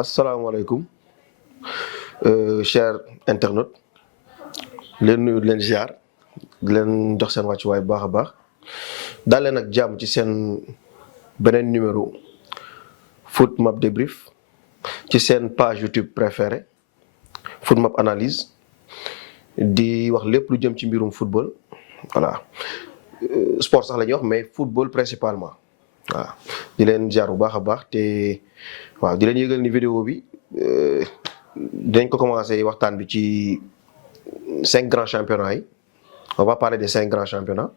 asalaamaaleykum chers internautes leen nuyu leen ziar di leen jox seen wàccuwaay bu baax a baax daal leen ak jàmm ci seen beneen numéro Foot Map Débrief ci seen page YouTube préférée Foot Map Analyse di wax lépp lu jëm ci mbirum football voilà sport sax la ñuy wax mais football principalement voilà di leen ziar bu baax a baax te waaw di leen yëgal ni vidéo bi dinañ ko commencé waxtaan bi ci 5 grands championnats yi on va parler des 5 grands championnats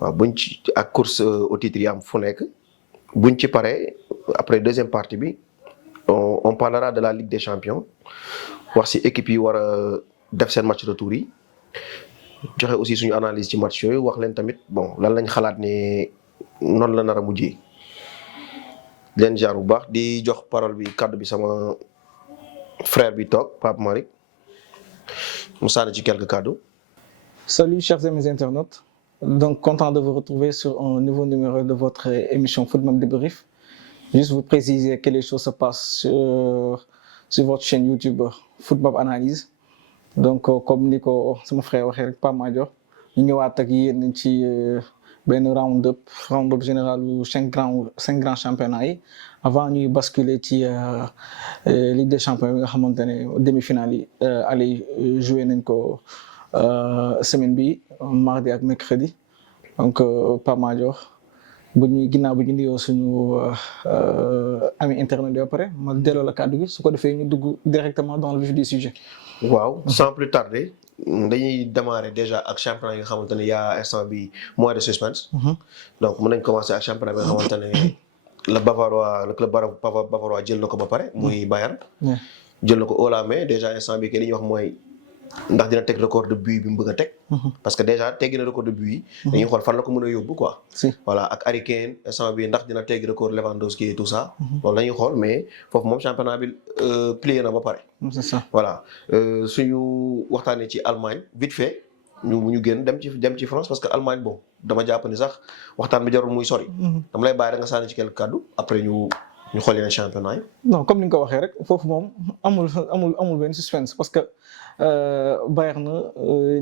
waaw buñ ci ak course au titre yi am fu nekk buñ ci paree après deuxième partie bi on parlera de la Ligue des champions wax si équipe yi war a def seen match retour yi joxe aussi suñu analyse ci match yooyu wax leen tamit bon lan lañ xalaat ne noonu la nar a mujjee leen jaar bu baax di jox parole bi kàddu bi sama frère bi toog Pape Malick mu sànni ci quelques cadeaux. Salut chers amis internautes, donc content de vous retrouver sur un nouveau numéro de votre émission Foot Map Débrief. Juste vous préciser que les choses se passent sur votre chaîne YouTube Foot Map Analyse. Donc comme ni ko sama frère waxee rek Pape Madior ñu ñëwaat ak yéen ci benn round-up général u 5 grands championnats yi avant ñuy basculer ci Ligue des champions bi nga xamante ne demi-finale yi aller jouer nañ ko semaine bi mardi ak mercredi donc Pape Madior ginnaaw bu ñu nuyoo suñu ami internet yoo pare ma delloo la kàddu gi su ko defee ñu dugg directement dans le vif du sujet. waaw sans plus tarder dañuy démarrer déjà ak championnat yi nga xamante ne yaa instant bi mois de suspense. donc mën nañ commencer ak championnat bi nga xamante ne le club bavarois jël na ko ba pare. muy Bayern. jël na ko haut la main déjà instant bi que li ñuy wax mooy ndax dina teg record de but bi mu bëgg a teg. parce que déjà teggi na record de but yi. dañuy xool fan la ko mën a yóbbu quoi. voilà ak Harry Kane instant bi ndax dina teggi record Lewandowski et tout ça. loolu la ñuy xool mais foofu moom championnat bi plié na ba pare. c'est ça voilà suñu waxtaanee ci Allemagne vite fait ñu génn dem ci France parce que Allemagne bon dama jàpp ni sax waxtaan bi jarul muy sori. dama lay bàyyi rek nga sànni ci quelques kàddu après ñu xool yeneen championnat yi. non comme ni nga ko waxee rek foofu moom amul benn suspense parce que Bayern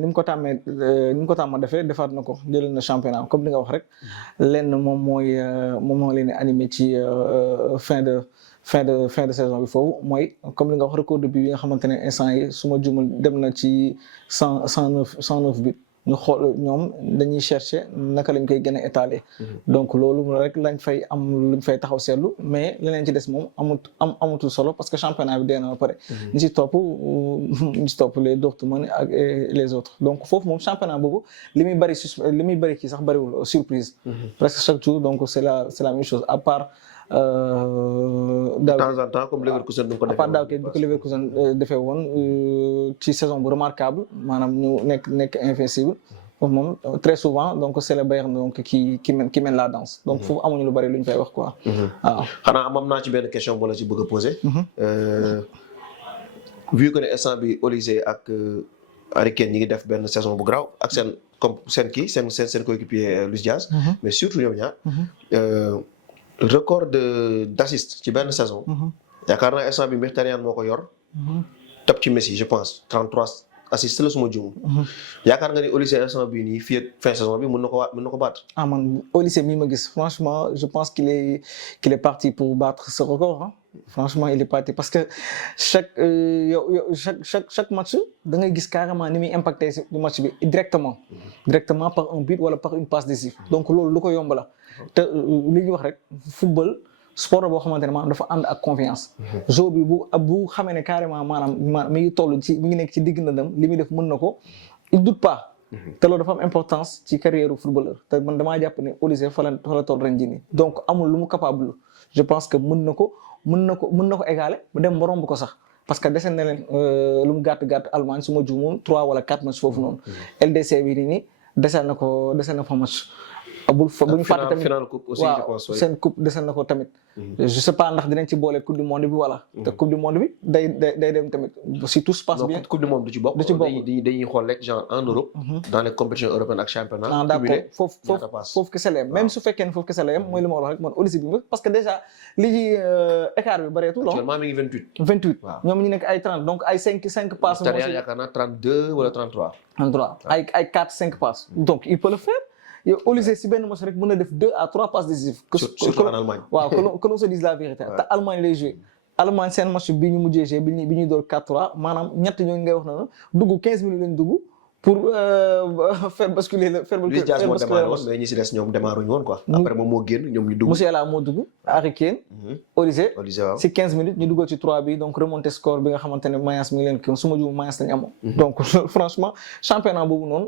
ni mu ko tàmm defee defaat na ko jël na championnat comme li nga wax rek lenn moom moo leen animé ci fin de saison bi foofu mooy comme li nga wax record de but yi nga xamante ne instant yi su ma jumul dem na ci 109 but ñu xool ñoom dañuy chercher naka lañ koy gën a étaler. donc loolu rek lañ fay am luñ fay taxaw seetlu mais leneen ci des moom amatul solo parce que championnat bi dee na ba pare. ñi ci topp les Dortmund ak les autres donc foofu moom championnat boobu li muy bëri kii sax bëriwul surprise. presque chaque jour donc c'est la même chose à part. de temps en temps comme Leverkusen du ko defee woon daaw kay bi ko Leverkusen defee woon ci saison bu remarquable maanaam ñu nekk invincible foofu moom très souvent donc c'est le Bayern donc qui mène la danse donc foofu amuñu lu bari lu ñu fay wax quoi. waaw xanaa am naa ci benn question bu la ci bëgg a poser. vu que ne instant bi Olise ak Harry Kane ñi ngi def benn saison bu garaaw ak seen coéquipier Luis Diaz. mais surtout ñoom ñaar. record d'assist ci benn saison. yaakaar naa instant bi Mkhitaryan moo ko yor. top ci Messi je pense 33 assist la suma juum. yaakaar nga ni Olise instant bii nii fii ak fin saison bi mën na ko battre. man Olise mi ma gis franchement je pense qu'il est parti pour battre ce record hein. Franchement il est parti parce que chaque match da ngay gis carrément ni muy impacté ci match bi directement par un but wala par une passe décisive donc loolu lu ko yomb la te li ñuy wax rek football sport boo xamante ne maanaam dafa ànd ak confiance. joueur bi bu xamee ne carrément maanaam mi ngi nekk ci digg na dem li muy def mën na ko il doute pas. te loolu dafa am importance ci carrière footballeur te man damaa jàpp ne Olise fa la toll ren jii nii donc amul lu mu capable je pense que mën na ko égaler ba dem ba romb ko sax parce que dese na leen lu mu gàtt Allemagne su ma juumul 3 wala 4 matchs foofu noonu. LDC bi nii dese na fa match bu ñu fàtte tamit final coupe aussi je pense. waaw seen coupe desal na ko tamit. je sais pas ndax dinañ ci boole coupe du monde bi wala. te coupe du monde bi day dem tamit si tout se passe bien. coupe du monde du ci bokk. dañuy xool rek genre en Europe. dans les compétitions européennes ak championnat. ah d'accord foofu kese la yem même su fekkee ne foofu kese la yem mooy li ma wax rek man Olise bi parce que déjà li ci écart bi bëreetul. actuellement mi ngi 28. 28 waaw ñoom ñu nekk ay 30 donc ay 5 passes. moo si yaakaar naa 32 wala 33. 33 ay 4-5 passes donc il peut le faire. yow Olise si benn match rek mën na def 2 à 3 passes décisives. surtout en Allemagne. waaw que l'on se dise la vérité. te Allemagne lay joué. Allemagne seen match bi ñu mujjee joué bi ñuy door 4-3 maanaam ñett ñooñu ngay wax na dugg 15 minutes lañ dugg pour faire basculer le. Luis Diaz moo démarré woon mais ñi si des ñoom démarré wuñu woon quoi. après moom moo génn ñoom ñu dugg. Musiala moo dugg. Harry Kane. Olise waaw si 15 minutes ñu duggal ci 3 bi donc remonter score bi nga xamante ne Mayence mi ngi leen kii su ma juum Mayence lañ amoon. donc franchement championnat boobu noonu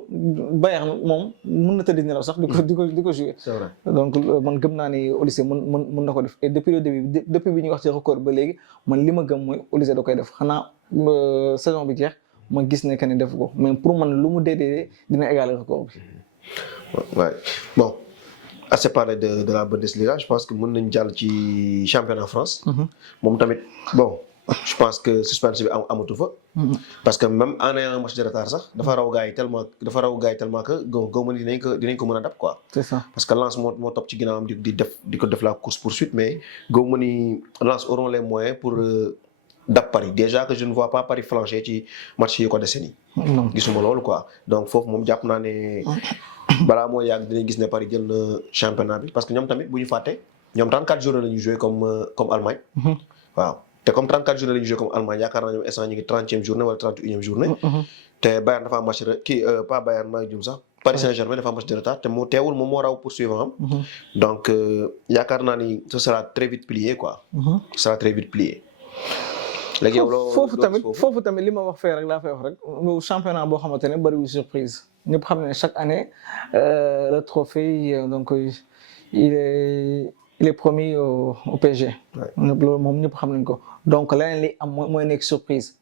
Bayern moom mën na tëdd nelaw sax di ko jouer. c'est vrai donc man gëm naa ni Olise mën na ko def et depuis le début depuis bi ñuy wax ci record ba léegi man li ma gëm mooy Olise da koy def xanaa saison bi jeex. ma gis ne que ne def ko mais pour man lu mu dee dina égaler record bi. Ouais. Bon, assez parlé de la Bundesliga, je pense que mën nañ jàll ci championnat France. moom tamit bon je pense que suspense bi amatu fa. parce que même en ayant un match de retard sax dafa raw gars yi tellement que góob ma dinañ ko mën a dab quoi. c'est ça parce que Lens moo topp ci ginnaawam di ko def la course poursuite mais góob ma ni Lens auront les moyens pour. dab Paris déjà que je ne vois pas Paris flancher ci match yi ko dese nii. gisuma loolu quoi donc foofu moom jàpp naa ne balaa moo yàgg dinañ gis ne Paris jël na championnat bi parce que ñoom tamit bu ñu fàtte ñoom 34 journées la ñuy joué comme Allemagne. waaw te comme 34 journées la ñuy joué comme Allemagne yaakaar naa ñoom instant ñu ngi 30e journée wala 31e journée. te Bayern dafa am match pas Bayern maa ngi jum sax. Paris Saint-Germain dafa am match de retard te mu teewul moom moo raw poursuivant am. donc yaakaar naa ni ce sera très vite plié quoi. ce sera très vite plié. léegi yow foofu tamit li ma wax fee rek laa fay wax rek championnat boo xamante ne bëriwul surprise ñëpp xam ne chaque année le trophée donc il est promis au PSG. loolu moom ñëpp xam nañ ko donc leneen li am mooy nekk surprise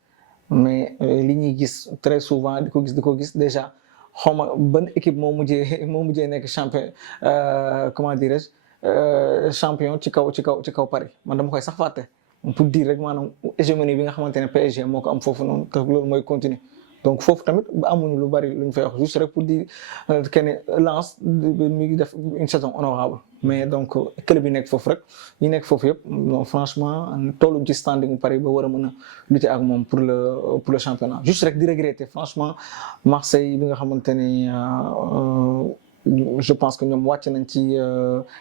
mais li ñuy gis très souvent di ko gis déjà xaw ma ban équipe moo mujjee nekk champion comment dirais-je champion ci kaw Paris man dama koy sax fàtte. pour dire rek maanaam hégémonie bi nga xamante ne PSG moo ko am foofu noonu te loolu mooy continuer donc foofu tamit amuñu lu bari lu ñu fay wax juste rek pour dire que ne Lens mi ngi def une saison honorable mais donc club yi nekk foofu rek ñi nekk foofu yëpp non franchement tolluñ ci standing Paris ba war a mën a lutter ak moom pour le championnat juste rek di regretter franchement Marseille bi nga xamante ne je pense que ñoom wàcc nañ ci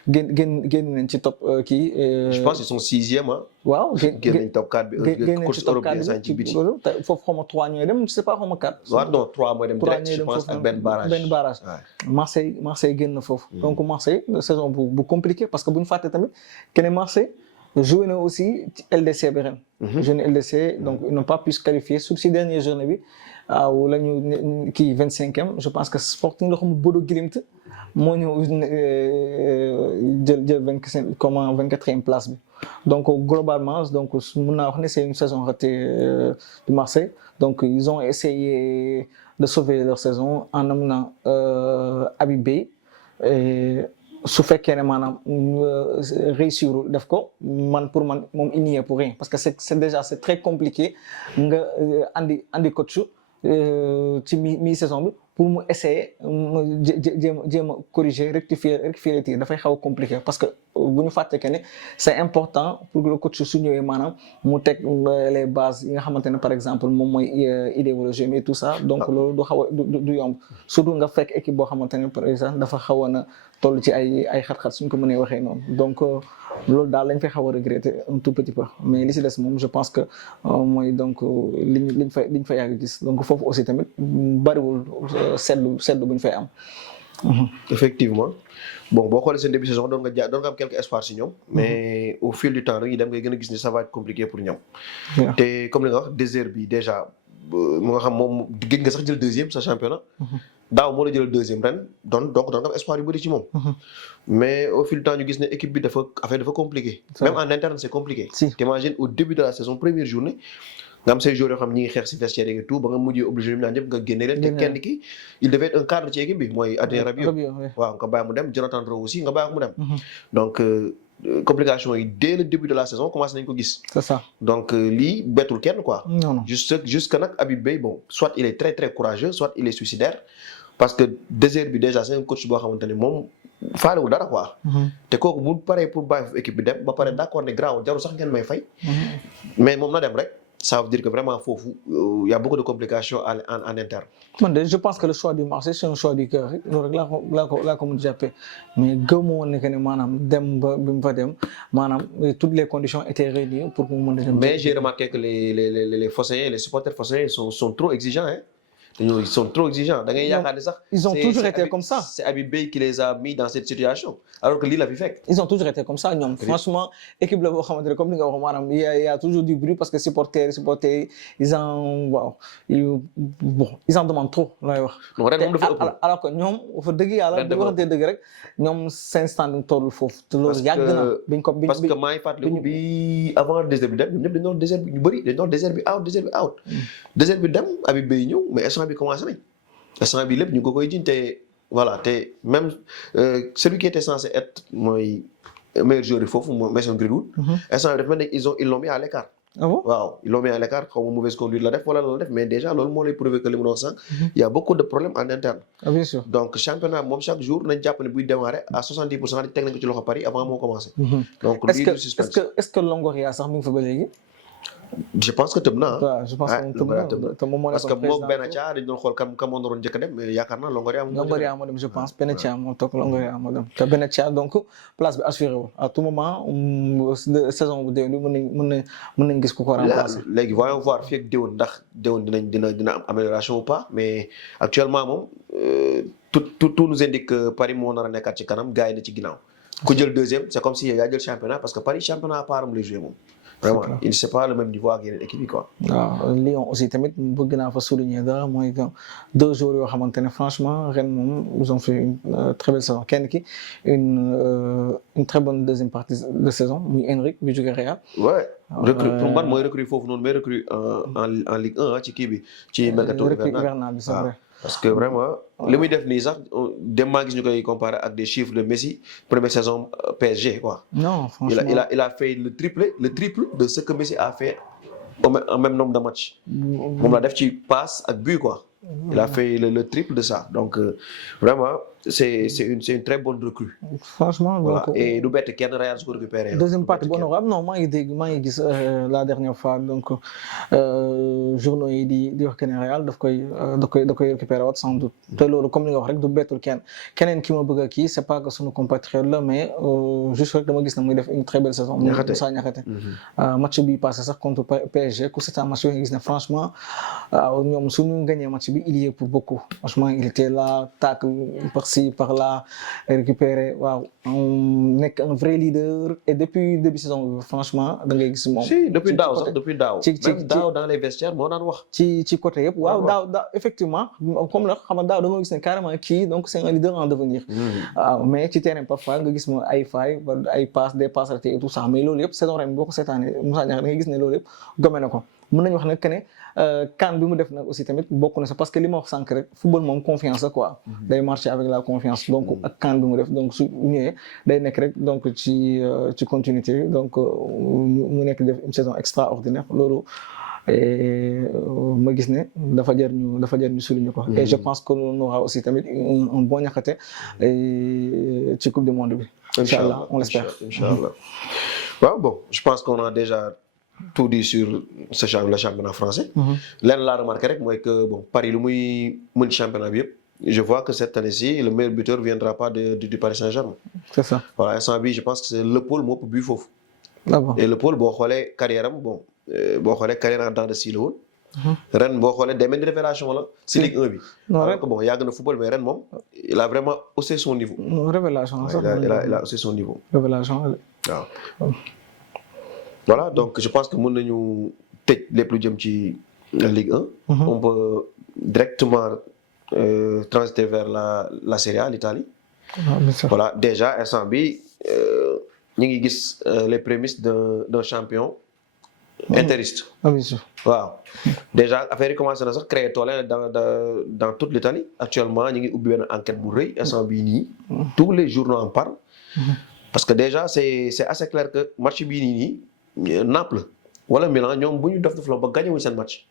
génn nañ ci top kii. je pense qu'ils sont 6e ah. waaw génn nañ top 4 bi. génn nañ ci top 4 bi ci biti. te foofu xaw ma 3 ñooy dem je sais pas xaw ma 4. waaw non 3 mooy dem direct je pense ak benn barrage. Marseille génn na foofu. donc Marseille saison bu compliqué parce que bu ñu fàtte tamit kenn Marseille joué na aussi ci LDC bi ren. joué na LDC donc ils n'ont pas pu se qualifier surtout si dernière journée bi. waaw la ñu kii 25e je pense que Sporting la xam Bodo Glimt moo ñëw jël 24e place bi donc globalement donc mën naa wax ne c'est une saison ratée de Marseille donc ils ont essayé de sauver leur saison en amenant Habib Beye su fekkee ne maanaam réussir def ko pour man moom il n'y est pour rien parce que c'est très compliqué nga andi coach ci mi saison bi pour mu essayer jéem a corriger rectifier les tirs dafay xaw a compliqué parce que bu ñu fàtte que ne c'est important pour que le coach su ñëwee maanaam mu teg les bases yi nga xamante ne par exemple moom mooy idéologie mais tout ça donc loolu du xaw a du yomb surtout nga fekk équipe boo xamante ne par exemple dafa xaw a na toll ci ay xat-xat suñ ko mënee waxee noonu donc loolu daal lañ fay xaw a regretter un tout petit peu mais li ci des moom je pense que mooy donc liñ fa yàgg gis donc foofu aussi tamit bariwul seddu bu ñu fay am. effectivement bon boo xoolee seen début saison doon nga am quelques espoirs ci ñoom. mais au fil du temps rek dem ngay gën a gis ni ça va être compliqué pour ñoom. te comme li nga wax désert bi déjà mu nga xam moom gëj nga sax jël 2e sa championnat. daaw moo la jël 2e ren donc nga am espoir yu bëri ci moom. mais au fil du temps ñu gis ne équipe bi dafa compliqué. même en interne c'est compliqué. Si. T'imagines au début de la saison première journée nga am say joueurs yoo xam ñi ngi xeex si vestiaire et tout ba nga mujjee obligé ñoom ñaar ñëpp nga génne leen te kenn ki il devait être un cadre ci équipe bi mooy Adrien Rabiot waaw nga bàyyi mu dem Jonathan Rowe aussi nga bàyyi mu dem donc complication yi dès le début de la saison commencé nañ ko gis. C'est ça. Donc lii bettul kenn quoi. Non. Juste que nag Habib Beye bon soit il est très très courageux soit il est suicidaire parce que Désert bi déjà c'est un coach boo xamante ne moom faalewul dara quoi. te kooku bu paree pour bàyyi foofu équipe bi dem ba pare d'accord ne grave jarul sax ngeen may fay. mais moom na dem rek. Ça veut dire que vraiment foofu y a beaucoup de complications en interne. man de je pense que le choix du marché c'est un choix du cœur loolu rek laa ko mën a jàppee mais gëmmu woon ne que ne maanaam dem ba bi mu fa dem maanaam toutes les conditions étaient réunies pour que mu mën a dem. Mais j'ai remarqué que les Phocéens, les supporters phocéens sont trop exigeants hein. Ils sont trop exigeants. Da ngay yaakaar ne sax. Ils ont toujours été comme ça. C'est Habib Beye qui les a mis dans cette situation alors que lii la fi fekk. Ils ont toujours été comme ça ñoom. Franchement équipe la boo xamante ne comme li nga wax maanaam il y a toujours du bruit parce que supporters ils en demandent trop lay wax. non ren moom dafa ëpp. alors que ñoom fa dëgg yàlla bu waxantee dëgg rek ñoom seen standing tollul foofu. te loolu yàgg na biñ ko parce que maa ngi fàttaliku bi avant désert bi dem ñoom ñëpp dañu doon désert bi ñu bëri dañu doon désert bi out. Désert bi dem Habib Beye ñëw mais instant bi commencé nañ instant bi lépp ñu ko koy jiñ te voilà te même celui qui était censé être mooy meilleur joueur yi foofu mooy Mason Greenwood instant bi dafa mel ne ils l'ont mis à l'écart. Ah bon? waaw ils l'ont mis à l'écart xaw ma mauvaise conduite la def wala la def mais déjà loolu moo lay prouver que li mu doon sànq il y a beaucoup de problèmes en interne. Ah bien sûr. Donc championnat moom chaque jour nañ jàpp ne buy démarrer à 70% teg nañ ko ci loxo Paris avant moo commencé. Donc lii du suspense. est-ce que Longoria sax mi ngi fa ba léegi. Je pense que tëb na waaw je pense que tëb na parce que moom Benatia dañu doon xool kan moo naroon njëkk a dem mais yaakaar naa Longoria moo dem je pense Benatia moo toog Longoria moo dem te Benatia donc place bi assuré wu à tout moment saison bu déwén bi mën nañ gis ku ko remplacer. léegi voyons voir fii ak déwén ndax déwén dina am amélioration ou pas mais actuellement moom tout nous indique que Paris moo nar a nekkaat ci kanam gars yi na ci ginnaaw ku jël deuxième c'est comme si yaa jël championnat parce que Paris championnat à part am lay joué moom. Vraiment il c'est pas le même niveau ak yeneen équipe yi quoi. waaw Lyon aussi tamit bëgg naa fa souligner dara mooy que 2 jours yoo xamante ne franchement ren moom ils ont fait une très belle saison kenn ki une très bonne deuxième partie de saison muy Henrik bi jóge Real. Ouais recrue pour man mooy recrue foofu noonu mais recrue en Ligue 1 ci kii bi ci mercato hivernal bi c'est vrai. Parce que vraiment li muy def nii sax dem maa gis ñu koy comparer ak des chiffres de Messi première saison PSG quoi. Non franchement il a fait le triple de ce que Messi a fait en même nombre de matchs. moom la def ci passe ak but quoi. Il a fait le triple de ça donc vraiment c'est une très bonne recrue. Franchement voilà. donc Et du bett kenn Real su ko récupéré. deuxième partie bu honorable non maa ngi gis la dernière fois donc journaux yi di wax que ne Real da koy récupérer waat sans doute te loolu comme li nga wax rek du bettul keneen ki ma bëgg a kii c'est pas que sunu compatriote la mais juste rek dama gis na muy def une très belle saison. Moussa Niakhaté match bi passé sax contre PSG ku c'est un match yoo gis ne franchement ñoom suñu gagné match bi il y est pour beaucoup franchement il était là tacle par-ci par-là récupéré waaw nekk un vrai leader et depuis début saison franchement da ngay gis moom. si depuis daaw même daaw dans les vestiaires moo daan wax. ci côté yëpp waaw daaw effectivement comme la xam nga daaw da nga gis ne carrément kii donc c'est un leader en devenir. waaw mais ci terrain parfois nga gis mo ay failles ay passes des passes ratées et tout ça mais loolu yëpp saison ren boo ko seetaanee Moussa Niakhaté da ngay gis ne loolu yëpp gome na ko mën nañu wax nag que ne CAN bi mu def nag aussi tamit bokk na sa parce que li ma wax sànq rek football moom confiance la quoi. day marcher avec la confiance donc ak CAN bi mu def donc su ñëwee day nekk rek donc ci continuité donc mu nekk def une saison extraordinaire loolu ma gis ne dafa jar ñu souligner ko. Et je pense que on aura aussi tamit un bon Niakhaté ci coupe du monde bi. Inch'Allah on l'espère. Inch'Allah. Waaw bon je pense qu'on a déjà tout dit sur le championnat français. Lenn laa remarqué rek mooy que bon Paris lu muy mën championnat bi yëpp je vois que cette année-ci le meilleur buteur viendra pas du Paris Saint-Germain. C'est ça. Voilà instant bi je pense que c'est Le Paul moo ëpp but foofu. D'accord. Et Le Paul boo xoolee carrière am bon boo xoolee carrière en dents de scie la woon. ren boo xoolee day mel ni révélation la si Ligue 1 bi. non alors que bon yàgg na football mais ren moom il a vraiment haussé son niveau. Révélation sax il a haussé son niveau. Révélation waaw. Voilà donc je pense que mën nañu tëj lépp lu jëm ci Ligue 1. On peut directement transiter vers la Serie A l'Italie. Voilà déjà instant bi ñu ngi gis les prémices d'un champion interiste. Ah bien sûr. waaw déjà affaire yi commencé na sax créer toole dans toute l'Italie actuellement ñu ngi ubbi benn enquête bu rëy instant bii nii. tous les journaux en parlent. parce que déjà c'est assez clair que match bii nii Naples wala Milan ñoom bu ñu def la ba gagné wuñ seen match.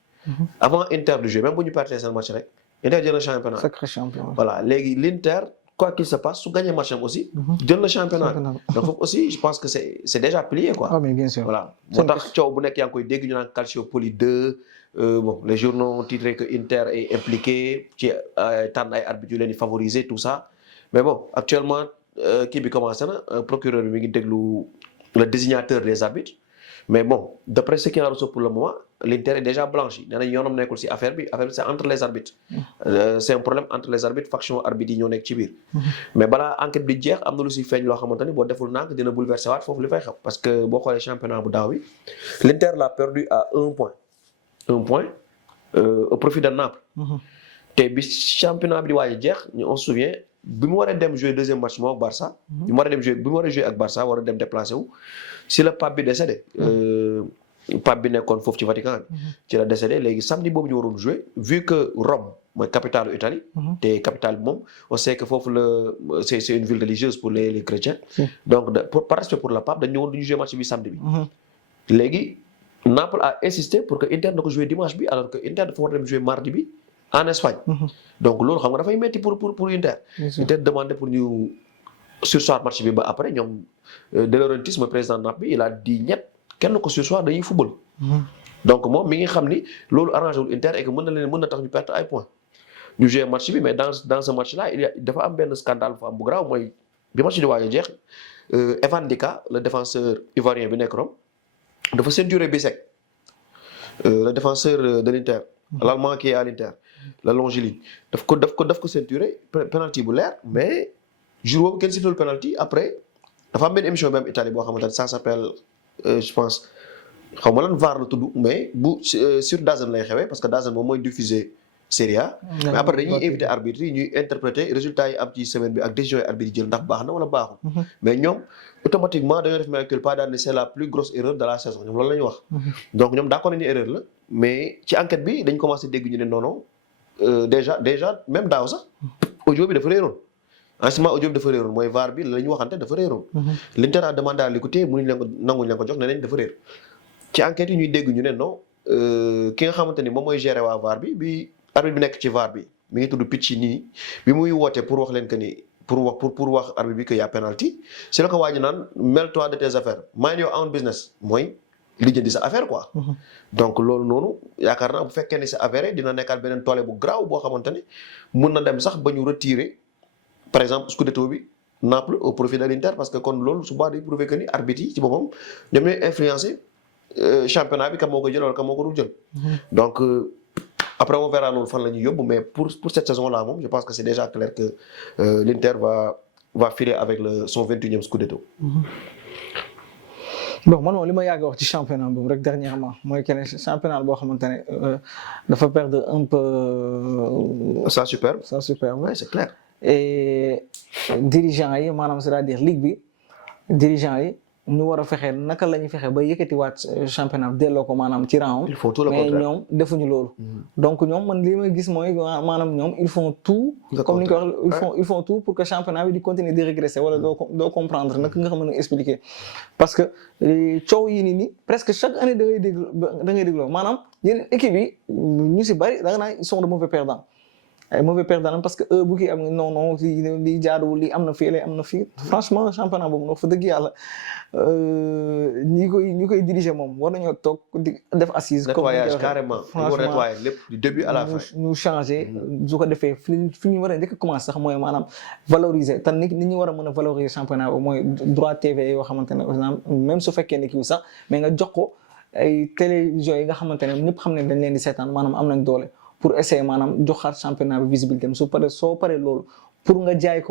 avant Inter du jeu même bu ñu perdre seen match rek Inter jël na championnat. Sacré champion. voilà léegi l'Inter quoi qu'il se passe su gagné match am aussi. jël na championnat donc foofu aussi je pense que c'est déjà plié quoi. ah mais bien sûr. voilà moo tax coow bu nekk yaa ngi koy dégg ñu naan Calciopoli 2 bon les journaux ont titré que Inter est impliqué ci tànn ay arbitres yu leen di favoriser tout ça mais bon actuellement kii bi commencé na procureur bi mi ngi déglu le désignateur des arbitres mais bon d'après ce qu'il en ressort pour le moment l'Inter est déjà blanchi nee nañ yoonam nekkul ci affaire bi c'est entre les arbitres. c'est un problème entre les arbitres faction arbitres yi ñoo nekk ci biir. mais balaa enquête bi jeex am na lu ci feeñ loo xamante ni boo deful nànk dina bouleverser waat foofu li fay xew parce que boo xoolee championnat bu daaw bi l'Inter l'a perdu à un point au profit de Naples. te bi championnat bi di waaj a jeex on se souvient bi mu waree dem jouer deuxième match moo ak Barça. bi mu waree jouer ak Barça war a dem déplacé wu si la Pape bi décédé. Pape bi nekkoon foofu ci Vatican bi. ci la décédé léegi samedi boobu ñu waroon jouer vu que Rome mooy capitale Italie. te capitale bi moom on sait que foofu la c'est une ville religieuse pour les chrétiens. donc par respect pour la Pape dañu ñëwoon du ñu jouer match bi samedi bi. léegi Naples a insisté pour que Inter na ko jouer dimanche bi alors que Inter dafa war a dem jouer mardi bi en Espagne. donc loolu xam nga dafay metti pour Inter. Inter demandé pour ñu surseoir match bi ba après ñoom De Laurentiis mooy président Naples bi il a dit ñett kenn ko surseoir dañuy football. donc moom mi ngi xam ni loolu arrangé wul Inter et que mën na tax ñu perdre ay points. ñu jouer match bi mais dans ce match là dafa am benn scandale bu am bu grave mooy bi match di waaj a jeex Evan Ndika le défenseur ivoirien bi nekk Rome dafa ceinturé Bissek le défenseur de l'Inter. l'Allemand qui est à l'Inter la Longiligne daf ko ceinturé penalty bu leer mais jour boobu kenn sifflewul penalty après dafa am benn émission bi am Italie boo xamante ne ça s'appelle je pense xaw ma lan VAR la tudd mais bu sur DAZN lay xewee parce que DAZN moom mooy diffuser Serie A. mais après dañuy invité arbitres yi ñuy interpréter résultats yi am ci semaine bi ak décision yi arbitre yi jël ndax baax na wala baaxul. mais ñoom automatiquement dañoo def mea culpa daal ni c'est la plus grosse erreur de la saison ñoom loolu la ñu wax. donc ñoom d'accord nañu erreur la mais ci enquête bi dañ commencé dégg ñu ne non déjà même daaw sax audio bi dafa réeroon enregistrement audio bi dafa réeroon mooy VAR bi la ñu waxante dafa réeroon. l'Inter a demandé à l'écouter nanguñu leen ko jox ne nañ dafa réer ci enquête yi ñuy dégg ñu ne non ki nga xamante ni moom mooy gérer waa VAR bi arbitre bi nekk ci VAR bi mi ngi tudd Piccini bi muy woote pour wax leen que ni pour wax arbitre bi que y a penalty c'est la ko waaj naan mêle-toi de tes affaires mind your own business mooy lijjanti sa affaire quoi. donc loolu noonu yaakaar naa bu fekkee ni c'est avéré dina nekkaat beneen toole bu graaw boo xamante ni mun na dem sax ba ñu retirer par exemple scudetto bi Naples au profit de l'Inter parce que kon loolu su boobaa day prouver que ni arbitre yi ci boppam ñoom ñooy influencer championnat bi kan moo ko jël wala kan moo ko dul jël. donc après on verra loolu fan la ñuy yóbbu mais pour cette saison là moom je pense que c'est déjà clair que l'Inter va filer avec son 21e scudetto. bon man moom li ma yàgg wax ci championnat boobu rek dernièrement mooy que ne championnat boo xamante ne dafa perdre un peu. sa superbe. oui c'est clair. et dirigeants yi maanaam c'est-à-dire ligue bi dirigeants yi ñu war a fexe naka la ñuy fexe ba yëkkatiwaat championnat bi delloo ko maanaam ci rang. il faut tout le mais ñoom defuñu loolu. donc ñoom man li ma gis mooy maanaam ñoom ils font tout. comme ni ñu ko waxee ils font tout pour que championnat bi di continuer di régresser wala doo comprendre naka nga xam ne expliquer. parce que coow yi nii presque chaque année da ngay déglu maanaam yeneen équipe yi ñu si bari da nga naan ils sont de mauvais perdants. ay mauvais perdant parce que bu kii am non li jaaduwul li am na fii lay am na fii franchement championnat boobu wax fa dëgg yàlla ñi koy diriger moom war nañoo toog di def assise. nettoyage carrément nettoyer lépp du début à la fin. ñu changer su ko defee fi ñu war a njëkk a commencer sax mooy maanaam valoriser te nit ñi war a mën a valoriser championnat boobu mooy droit TV yoo xamante ne même su fekkee ne kii sax mais nga jox ko ay télévision yi nga xamante ne ñëpp xam ne dañ leen di seetaan maanaam am nañ doole. pour essayer maanaam joxaat championnat bi visibilité am soo paree loolu pour nga jaay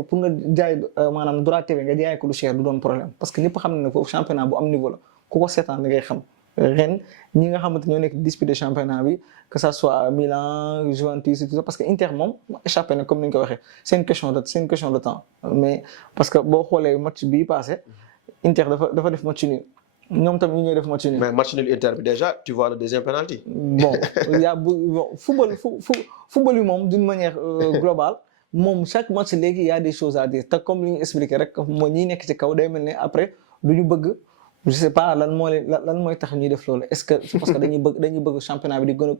maanaam droit TV nga jaay ko lu cher du doon problème parce que ñëpp xam ne foofu championnat bu am niveau la ku ko seetaan da ngay xam ren ñi nga xamante ñoo nekk disputé championnat bi que ça soit Milan Juventus et tout ça parce que Inter moom échappé na comme ni ñu ko waxee c'est une question de temps mais parce que boo xoolee match bii passé Inter dafa def match nul ñoom tamit ñu ñooy def match nul. mais match nul Inter bi déjà tu vois le deuxième penalty. bon y a bon football bi moom d'une manière globale moom chaque match léegi y a des choses à dire te comme li ñu expliqué rek mooy ñi nekk ci kaw day mel ne après du ñu bëgg je sais pas lan mooy tax ñuy def loolu est-ce que c'est parce que dañuy bëgg championnat bi di gën a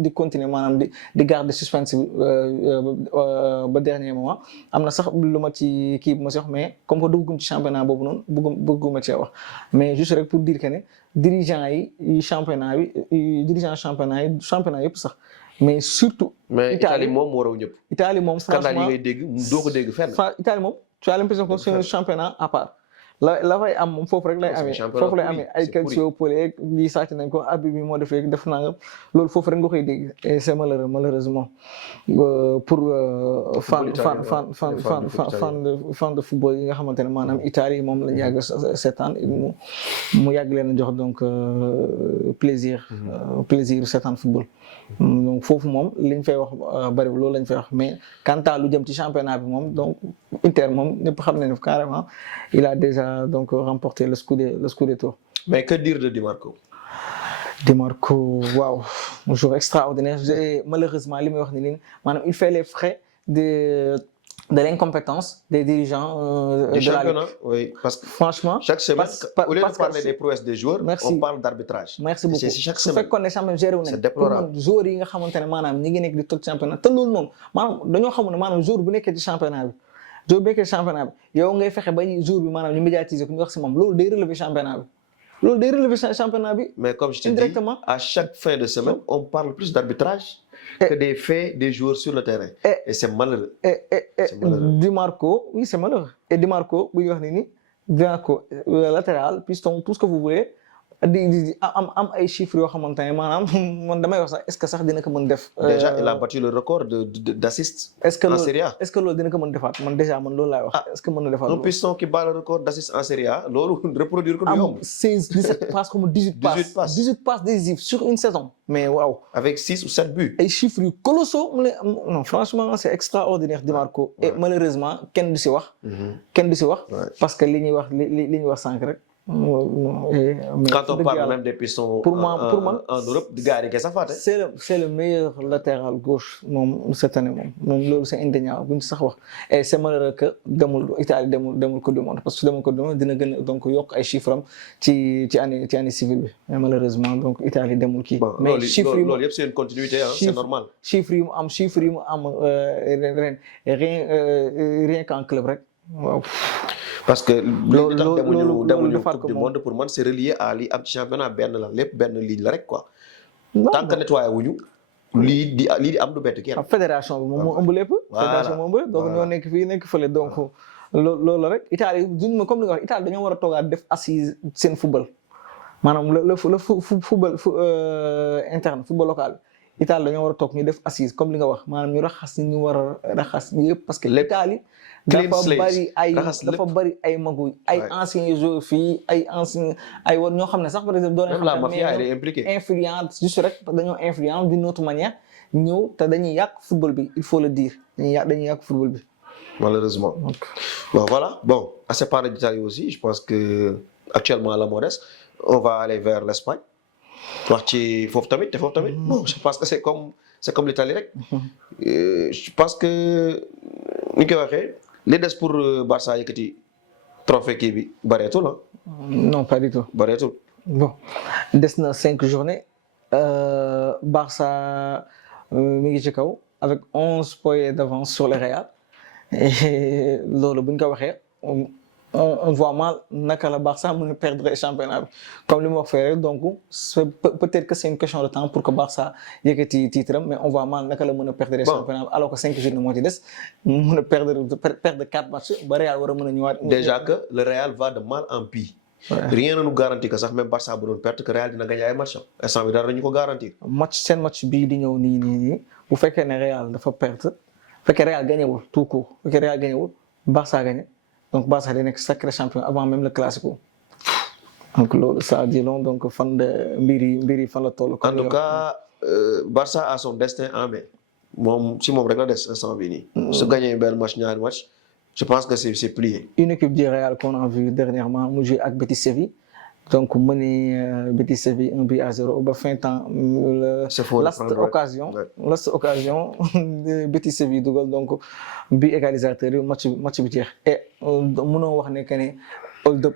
di continuer maanaam di garder suspense bi ba dernier moment am na sax lu ma ci kii bu ma si wax mais comme que duggum ci championnat boobu noonu bëgguma cee wax mais juste rek pour dire que ne dirigeant yi championnat yëpp sax mais surtout. mais Italie moom moo raw ñëpp. Italie moom franchement scandale yi ngay dégg doo ko dégg fenn. Italie moom tu as l'impression que c'est un championnat à part. la fay am moom foofu rek lay amee foofu lay amee ay Calciopoli lii sàcc nañ ko abi bi moo def naa nga loolu foofu rek nga koy dégg et c'est malheureusement pour fan de football yi nga xamante ne maanaam Italie moom lañ yàgg seetaan mu yàgg leen a jox donc plaisir seetaan football donc foofu moom liñ fay wax bari loolu lañ fay wax mais quant à lu jëm ci championnat bi moom donc Inter moom ñëpp xam nañ ne carrément il a déjà donc remporté le Scudetto. Mais que dire de Di Marco? Di Marco, waouh, un joueur extraordinaire. Malheureusement, il fait les frais de l'incompétence des dirigeants du championnat. Oui, parce que franchement, chaque semaine, au lieu de parler des prouesses des joueurs, on parle d'arbitrage. Merci beaucoup. C'est chaque semaine. C'est déplorable. Joueurs yi nga xamantene manam ñi ngi nek di tok championnat te lool mom manam dañoo xamone manam joueur bu nekk ci championnat bi jour bu nekkee championnat bi yow ngay fexe ba jour bi maanaam ñu médiatiser ko ñu wax si moom loolu day relever championnat bi. mais comme je te dis à chaque fin de semaine on parle plus d'arbitrage que des faits des joueurs sur le terrain. Et c'est malheureux. Di Marco, oui c'est malheureux. Et Di Marco bu ñu wax ni Di Marco latéral piston tout ce que vous voulez am ay chiffres yoo xamante ne maanaam man damay wax sax est-ce que sax dina ko mën def. déjà il a battu le record d'assists en Serie A. est-ce que loolu dina ko mën defaat man déjà man loolu laay wax. est-ce que mën na defaat un piston qui bat le record d'assists en Serie A loolu reproduire ko du yomb. 16 17 passes comme 18 passes décisives sur une saison. mais waaw. avec 6 ou 7 buts. ay chiffres yu colossaux non franchement c'est extraordinaire Di Marco. Et malheureusement kenn du si wax. parce que li ñuy wax sànq rek. Quand on parle même des pistons pour moi, en Europe, c'est le meilleur latéral gauche cette année. C'est indéniable. Et c'est malheureux que l'Italie demul Coupe du Monde. Parce que demul Coupe du Monde, donc il y a des chiffres qui année civile. Mais malheureusement, donc l'Italie demul qui. Mais chiffres, c'est une continuité, c'est normal. Chiffres, rien qu'en club. Wow. Parce que le Coupe du Monde pour moi c'est relié à li am ci championnat benn ligne la rek quoi. Tant que nettoyé wuñu lii di am du bett kenn. Fédération bi moom moo ëmb lépp. fédération moo ëmb lépp donc ñoo nekk fii nekk fële donc loolu rek Italie comme li nga wax Italie dañoo war a toogaat def assise seen football maanaam le football interne football local Italie dañoo war a toog ñu def assise comme li nga wax maanaam ñu raxas ñu war a raxas yëpp parce que l'Italie dafa bari ay magu ay anciens joueurs fii ay anciens ay woon ñoo xam ne sax par exemple doon la mafia elle est impliquée influente juste rek dañoo influente d'une autre manière ñëw te dañuy yàq football bi il faut le dire dañuy yàq football bi malheureusement bon voilà bon assez parlé d'Italie aussi je pense que actuellement à la modeste on va aller vers l'Espagne wax ci foofu tamit bon je pense que c'est comme l'Italie rek je pense que ni koy waxee li des pour Barça yëkkati trophée kii bi bareetul non pas du tout bareetul bon des na 5 journées Barça mi ngi ci kaw avec 11 points d'avance sur le Real et loolu bu ñu ko waxee on voit mal naka la Barça mën a perdre championnat bi comme li ma wax fee donc peut-être que c'est une question de temps pour que Barça yëkkati titre mais on voit mal naka la mën a perdre championnat bi alors que 5 journées moo ci des mën a perdre 4 matchs ba Real war a mën a ñëwaat. déjà que le Real va de mal en pis. rien ne nous garantit que sax même Barça bu doon perdre que Real dina gagner ay match instant bi dara ñu ko garantir. seen match bii di ñëw nii bu fekkee ne Real dafa perdre bu fekkee Real gagné wul tout court bu fekkee Real gagné wul Barça gagné. Donc Barça day nekk sacré champion avant même le Classico donc loolu ça dit long donc fan de mbir yi fan la toll. En tout cas Barça a son destin en main moom si moom rek la des instant bii nii. su gagné benn match ñaari match je pense que c'est plié. Une équipe du Real qu'on a vu dernièrement mu joué ak Betis Séville donc mener Betis Séville 1-0 ba fin temps last occasion Betis Séville dugal donc but égalisateur yi match bi jeex et mënoo wax ne que ne hold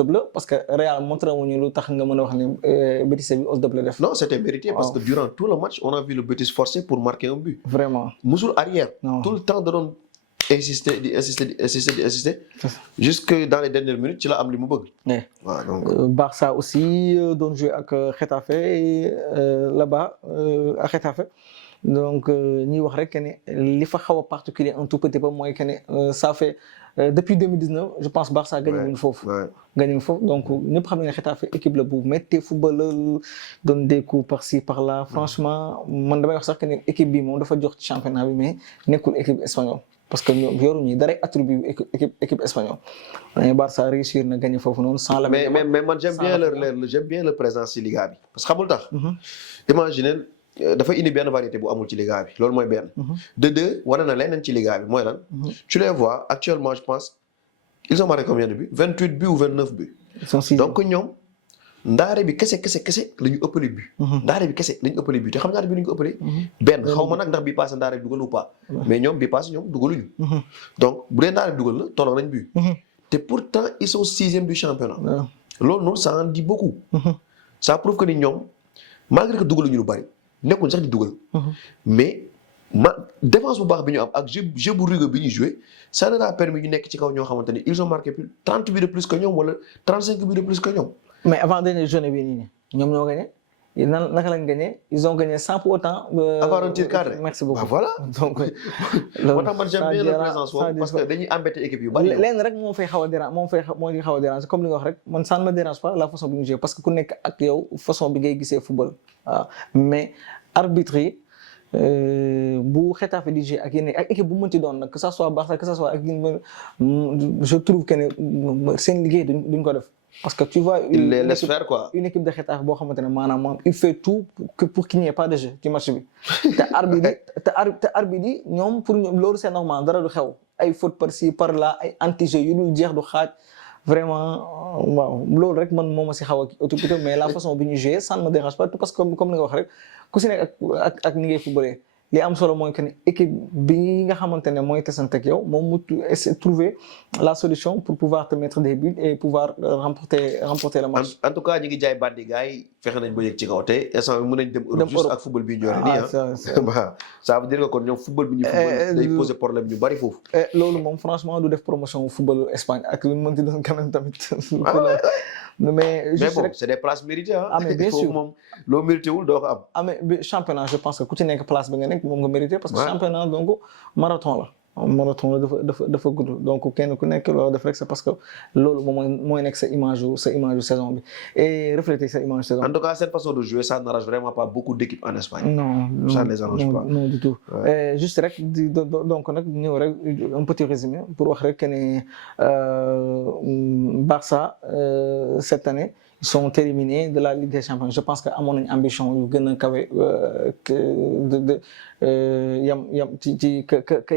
up la parce que Real montré wuñu lu tax nga mën a wax ne Betis Séville hold up la def. Non, c'était mérité parce que durant tout le match on a vu le Betis forcer pour marquer un but. Vraiment musul arrière. Non. Tout le temps da doon insister jusque dans les dernières minutes ci la am li mu bëgg. waaw donc Barça aussi doon jouer ak Getafe là-bas à Getafe donc ñuy wax rek que ne li fa xaw a particulier un tout petit peu mooy que ne ça fait depuis 2019 je pense Barça gagné wuñu foofu. gagné wuñu foofu donc ñëpp xam ne Getafe équipe la bu métti football la doon des coups par-ci par-là franchement man damay wax sax que ne équipe bi moom dafa jox ci championnat bi mais nekkul équipe espagnole. parce que ñoom yoruñu dara attribut équipe espagnole mais Barça réussir na gagner foofu noonu sans la. mais man j'aime bien leur présence ci Liga bi parce que xamul tax. imaginez dafa indi benn variété bu amul ci Liga bi loolu mooy benn. de deux wane na leneen ci Liga bi mooy lan. tu les vois actuellement je pense ils ont marqué combien de buts 28 buts ou 29 buts. donc ñoom ndaare bi kese la ñu ëppale but. ndaare bi kese la ñu ëppale but te xam ndaare bi la ñu ko ëppale. benn xaw ma nag ndax bii passé ndaare bi dugal ou pas. mais ñoom bii passé ñoom dugaluñu. donc bu dee ndaare bi dugal la tolloo nañ but. te pourtant ils sont 6e du championnat. loolu noonu ça en dit beaucoup. ça prouve que ni ñoom malgré que dugaluñu lu bari nekkuñ sax di dugal. mais défense bu baax bi ñu am ak jeu bu rigueur bi ñuy joué ça leur a permis ñu nekk ci kaw ñoo xamante ni ils ont marqué plus 30 buts de plus que ñoom wala 35 buts de plus que ñoom. mais avant dernière journée bi nii ñoom ñoo gagné naka lañ gagné ils ont gagné sans pour autant. avoir un tir cadré. merci beaucoup voilà. donc moo tax man j'aime bien leur présence foofu parce que dañuy embêter équipe yu bari. lenn rek moo fay xaw a dérange moo ngi xaw a dérange comme li nga wax rek man ça ne me dérange pas la façon bi ñu joué parce que ku nekk ak yow façon bi ngay gisee football waaw mais arbitre yi bu Getafe di jouer ak yeneen ak équipe bu mënti doon nag que ça soit Barça que ça soit ak je trouve que ne seen liggéey duñ ko def. parce que tu vois il les laisse faire quoi. une équipe de Getafe boo xamante ne maanaam il fait tout pour qu'il n'y ait pas de jeu ci match bi te arbitre yi ñoom pour ñoom loolu c'est normal dara du xew ay faute par-ci par-là ay anti-jeu yu dul jeex du xaaj vraiment waaw loolu rek man moo ma si xaw a autopité mais la façon bi ñu jouer ça ne me dérange pas tout parce que comme li nga wax rek ku si nekk ak ni ngay footballé li am solo mooy que ne équipe bi nga xamante ne mooy tesante ak yow moom mu trouver la solution pour pouvoir te mettre des buts et pouvoir remporter le match. en tout cas ñu ngi jaay bandi gars yi fexe nañ ba yegg ci kaw te instant bi mën nañ dem Europe juste ak football bi ñu yore nii waaw ça veut dire que kon ñoom football bi ñu football day poser problème ñu bari foofu. loolu moom franchement du def promotion football Espagne ak lu mu mënti doon quand même tamit. mais juste bon c'est des places méritées ah mais bien sûr moom loo mérité wul doo ko am. ah mais championnat je pense que ku ci nekk place bi nga nekk moom nga mérité. parce que championnat donc marathon la. marathon la dafa gudd donc kenn ku nekk loolu def rek c'est parce que loolu moom mooy nekk sa image saison bi et refléter sa image saison. en tout cas cette façon de jouer ça n'arrange vraiment pas beaucoup d'équipes en Espagne. non ça ne les arrange pas non du tout. juste rek donc nag ñëw rek un petit résumé pour wax rek que ne Barça cette année ils sont éliminés de la Ligue des Champions je pense que amoon nañu ambition yu gën a kawe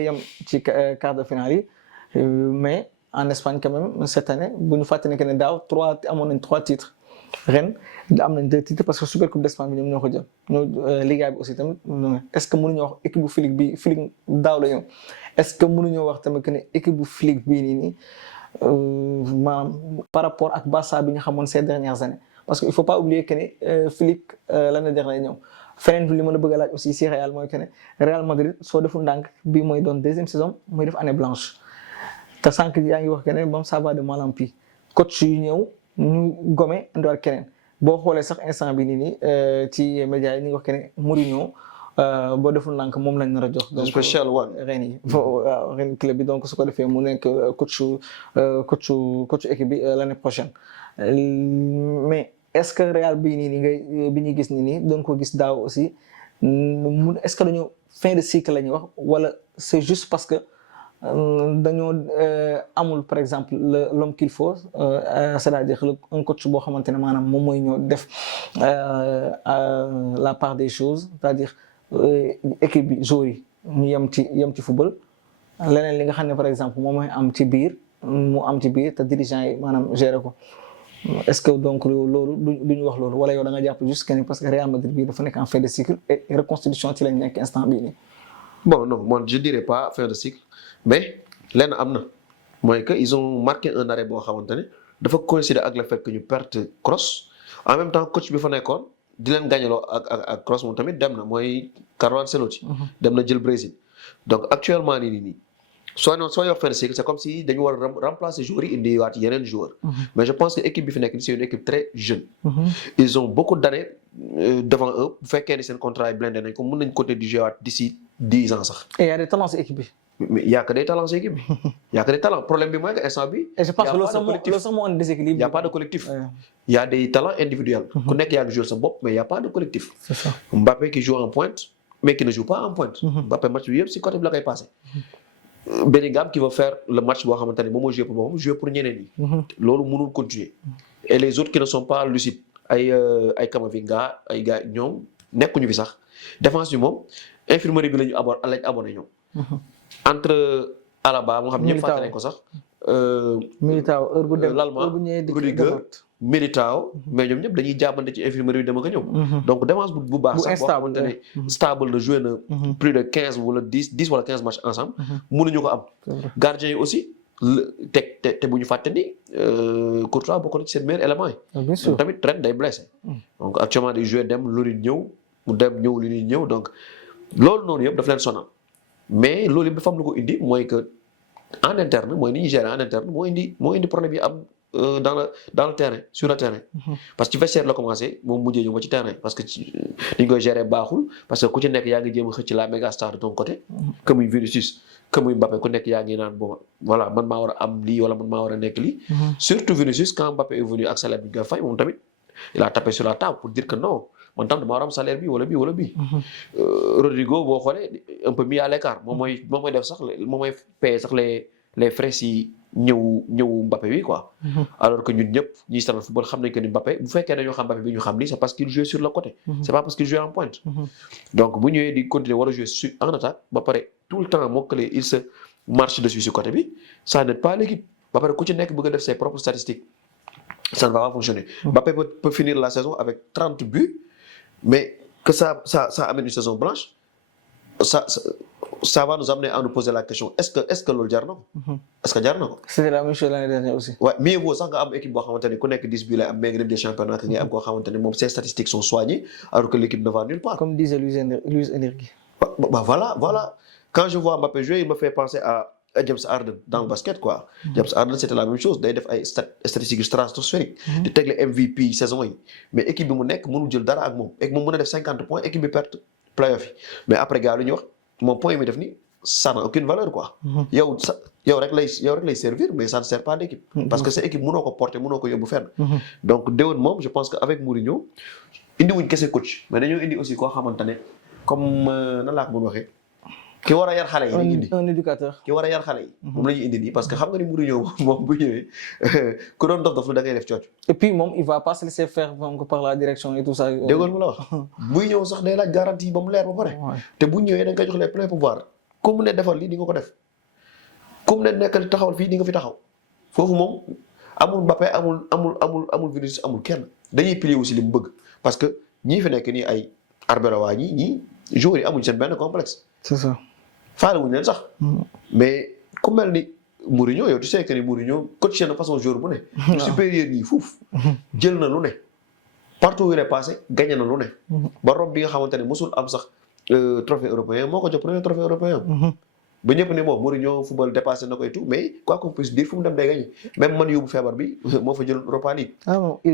yam ci quart de finale yi mais en Espagne quand même cette année bu ñu fàttali que ne daaw amoon nañ 3 titres ren am nañ 2 titres parce que Super Coupe d'Espagne bi ñoom ñoo ko jël ñoo Liga bi aussi tamit est-ce que mënuñoo wax équipe bu Flick daaw la ñëw est-ce que mënuñoo wax tamit que ne équipe bu Flick bii nii maanaam par rapport ak Barça bi ñu xamoon ces dernières années parce que il faut pas oublier que ne Flick l'année dernière ñëw feneen li ma la bëgg a laaj aussi si Real mooy que ne Real Madrid soo deful ndànk bii mooy doon 2e saison mooy def année blanche te sànq yaa ngi wax que ne moom ça va de mal en pis coach yu ñëw ñu gome indiwaat keneen boo xoolee sax instant bi nii ci médias yi ñu ngi wax que ne Mourinho boo deful ndànk moom lañ nar a jox. donc special one ren yi waaw ren club bi donc su ko defee mu nekk coach équipe bi l'année prochaine mais est-ce que Real bii nii bi ñuy gis nii doon ko gis daaw aussi est-ce que dañoo fin de cycle la ñuy wax wala c'est juste parce que dañoo amul par exemple l'homme qu'il faut c'est-à-dire un coach boo xamante ne maanaam moom mooy ñëw def la part des choses c'est-à-dire équipe bi joueurs yi ñu yem ci football leneen li nga xam ne par exemple moom mooy am ci biir te dirigeants yi maanaam gérer ko est-ce que donc loolu duñu wax loolu wala yow da nga jàpp juste que ni parce que Real Madrid bi dafa nekk en fin de cycle et reconstitution ci lañ nekk instant bii nii. Bon, non, moi je dirais pas fin de cycle, mais lenn am na mooy que ils ont marqué un arrêt boo xamante ne dafa coïncider ak le fait que ñu perte Kroos en même temps coach bi fa nekkoon di leen gagné ak Kroos moom tamit dem na mooy Carlo Ancelotti. dem na jël Brésil donc actuellement nii soo yor fin de cycle c'est comme si dañu war a remplacer joueurs yi indiwaat yeneen joueurs. mais je pense que équipe bi fi nekk nii c'est une équipe très jeune. ils ont beaucoup d'années devant eux bu fekkee ni seen contrat yi blindé nañ ko mën nañ continuer di jouer waat d'ici 10 ans sax. et y a des talents ci équipe bi. mais y a que des talents ci équipe bi y a que des talents problème bi mooy que instant bi. et je pense que loolu sax moo andi déséquilibre. y a pas de collectif. y a des talents individuels. ku nekk yaa ngi jouer sa bopp mais y a pas de collectif. c'est ça. Mbappé qui joue en pointe mais qui ne joue pas en pointe. Mbappé match bi yëpp ci côté bi la koy passé. Bellingham qui va faire le match boo xamante ne moom moo joué pour boppam joué pour ñeneen ñi. loolu mënul continuer. et les autres qui ne sont pas lucides ay Camavinga ay gars ñoom nekkuñu fi sax défense bi moom infirmerie bi lañ abonné ñoom. entre Alaba moo xam ñëpp fàtte nañ ko sax. Militao heure bu dem l'Allemand Rudiger Militao mais ñoom ñëpp dañuy jàppante ci infirmerie bi dem ak a ñëw. donc défense bu baax sax boo xamante ne stable na joué na plus de 15 wala 10 wala 15 matchs ensemble. mënuñu ko am. gardien yi aussi te bu ñu fàtte ni Courtois bokk na ci seen meilleur élément yi. bien sûr tamit ren day blessé. donc actuellement day joué dem Lori ñëw mu dem ñëw li ñëw donc loolu noonu yëpp daf leen sonal mais loolu yëpp dafa am lu ko indi mooy que en interne mooy ni ñuy gérer en interne moo indi problème yi am dans le terrain sur le terrain. parce que ci vestiaire la commencé moom mujjee ñëw ba ci terrain parce que ni ñu koy gérer baaxul parce que ku ci nekk yaa ngi jéem a xëcc la méga star de ton côté. que muy Vinicius que muy Mbappé ku nekk yaa ngi naan bon voilà man maa war a am lii wala man maa war a nekk lii. surtout Vinicius quand Mbappé est venu ak salaire bi nga fay moom tamit il a tapé sur la table pour dire que non man tam dama war a am salaire bi wala bii. Rodrigo boo xoolee un peu mis à l'écart moom mooy def sax moom mooy payer sax les frais si ñëw Mbappé bi quoi. alors que ñun ñëpp ñiy seetaan football xam nañ que ni Mbappé bu fekkee dañoo xam Mbappé bi ñu xam ni c'est parce qu'il joue sur le côté. c'est pas parce qu'il joue en pointe. donc bu ñëwee di continuer war a jouer en attaque ba pare tout le temps mokkale il se marche dessus sur côté bi ça n'aide pas l'équipe ba pare ku ci nekk bëgg a def ses propres statistiques ça ne va pas fonctionner. Mbappé peut finir la saison avec 30 buts mais que ça amène une saison blanche ça va nous amener à nous poser la question est-ce que loolu jar na ko. est-ce que jar na ko. c'était la même chose l'année dernière aussi. ouais mieux vaut sax nga am équipe boo xamante ne ku nekk 10 buts lay am mais nga dem des championnats que ngay am koo xamante ne moom ses statistiques sont soignées alors que l'équipe ne va nulle part. comme disait Luis Enrique. Voilà quand je vois Mbappé jouer il me fait penser à James Harden dans le basket quoi. James Harden c'était la même chose day def ay statistiques stratosphériques. di tegle MVP saison yi mais équipe bi mu nekk mënul jël dara ak moom et moom mën a def 50 points équipe bi perte playoff yi mais après gars lu ñuy wax moom point yi muy def ni ça n'a aucune valeur quoi. yow rek lay servir mais ça ne sert pas d'équipe. parce que sa équipe mënoo ko porter mënoo ko yóbbu fenn. donc déwén moom je pense que avec Mourinho indi wuñ kese coach mais dañoo indi aussi koo xamante ne comme nan laa ko mën waxee. ki war a yar xale yi dañuy indi un éducateur. ki war a yar xale yi. moom la ñuy indi nii parce que xam nga ni Mourinho moom bu ñëwee ku doon dof lu da ngay def cooc. et puis moom il va pas se laisser faire donc par la direction et tout ça. déggoon mu la wax buy ñëw sax day laaj garantie ba mu leer ba pare. te bu ñëwee da nga koy jox les pleins pouvoirs ku mu ne defal lii di nga ko def ku mu ne nekkal taxawal fii di nga fi taxaw foofu moom amul Mbappé amul Vinicius amul kenn dañuy plier aussi li mu bëgg parce que ñii fi nekk nii ay Arbeloa ñii joueurs yi amuñ seen benn complexe. c'est ça. faale wuñ leen sax. mais ku mel ni Mourinho yow tu sais que ni Mourinho coach na façon joueur bu ne. waaw supérieur ñii fuuf. jël na lu ne. partout où il est passé gagné na lu ne. ba rob bi nga xamante ne mosul am sax trophée européen moo ko jox premier trophée européen. ba ñëpp ne moom Mourinho football dépassé na ko et tout mais quoi qu'on puisse dire fu mu dem day gagné même man yóbbu feebar bi moo fa jël Europa League.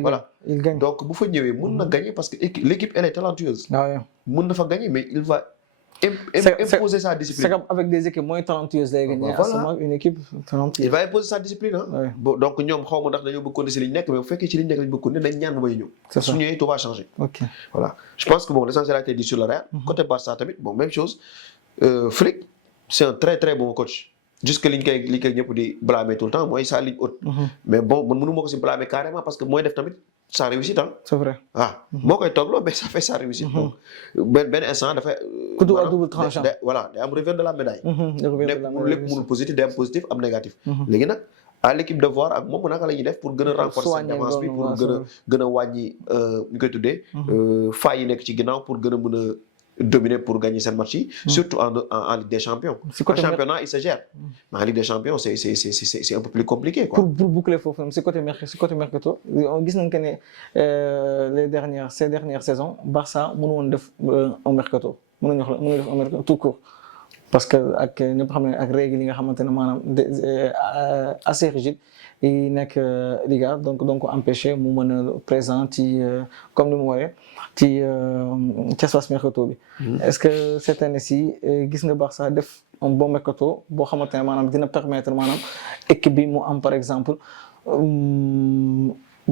voilà il gagne donc bu fa ñëwee mun na gagner parce que l'équipe elle est talentueuse. mun na fa gagner mais il va. imposer sa discipline. C'est avec des équipes moins talentueuses lay gagner. Voilà. Une équipe talentueuse. Il va imposer sa discipline hein. Bon, donc ñoom xaw ma ndax dañoo bëgg continuer ci liñ nekk mais bu fekkee ci liñ nekk lañ bëgg continuer dañ ñaan bay ñëw. su ñëwee tout va changer. Ok. Voilà. Je pense que bon l'essentiel a été dit sur le Real. Côté Barça tamit bon même chose. Flick c'est un très très bon coach. Jusque liñ koy ñëpp di blâmer tout le temps mooy sa ligne haute. Mais bon man mënu ma ko ci blâmer carrément parce que mooy def tamit sa réussite hein. C'est vrai. moo koy toogloo mais ça fait sa réussite. donc benn instant dafay. couteau à double tranchant. voilà day am revers de la médaille. revers de la médaille lépp mënul positif day am positif am négatif. léegi nag à l'équipe de voir ak moom naka la ñuy def pour gën a renforcer seen défense bi pour gën a wàññi ñu koy tuddee failles yi nekk ci ginnaaw pour gën a mën a dominer pour gagner seen match yi surtout en Ligue des Champions. En championnat il se gère mais en Ligue des Champions c'est un peu plus compliqué quoi. Pour boucler foofu même si côté mercato gis nañ que ne ces dernières saisons Barça mënu woon def un mercato mënuñu def un mercato tout court. parce que ak ñëpp xam ne ak règle yi nga xamante ne maanaam assez rigide yi nekk Liga donc empêché mu mën a présent ci comme ni mu waree ci espace mercato bi. est-ce que cette année-ci gis nga Barça def un bon mercato boo xamante ne maanaam dina permettre maanaam équipe bi mu am par exemple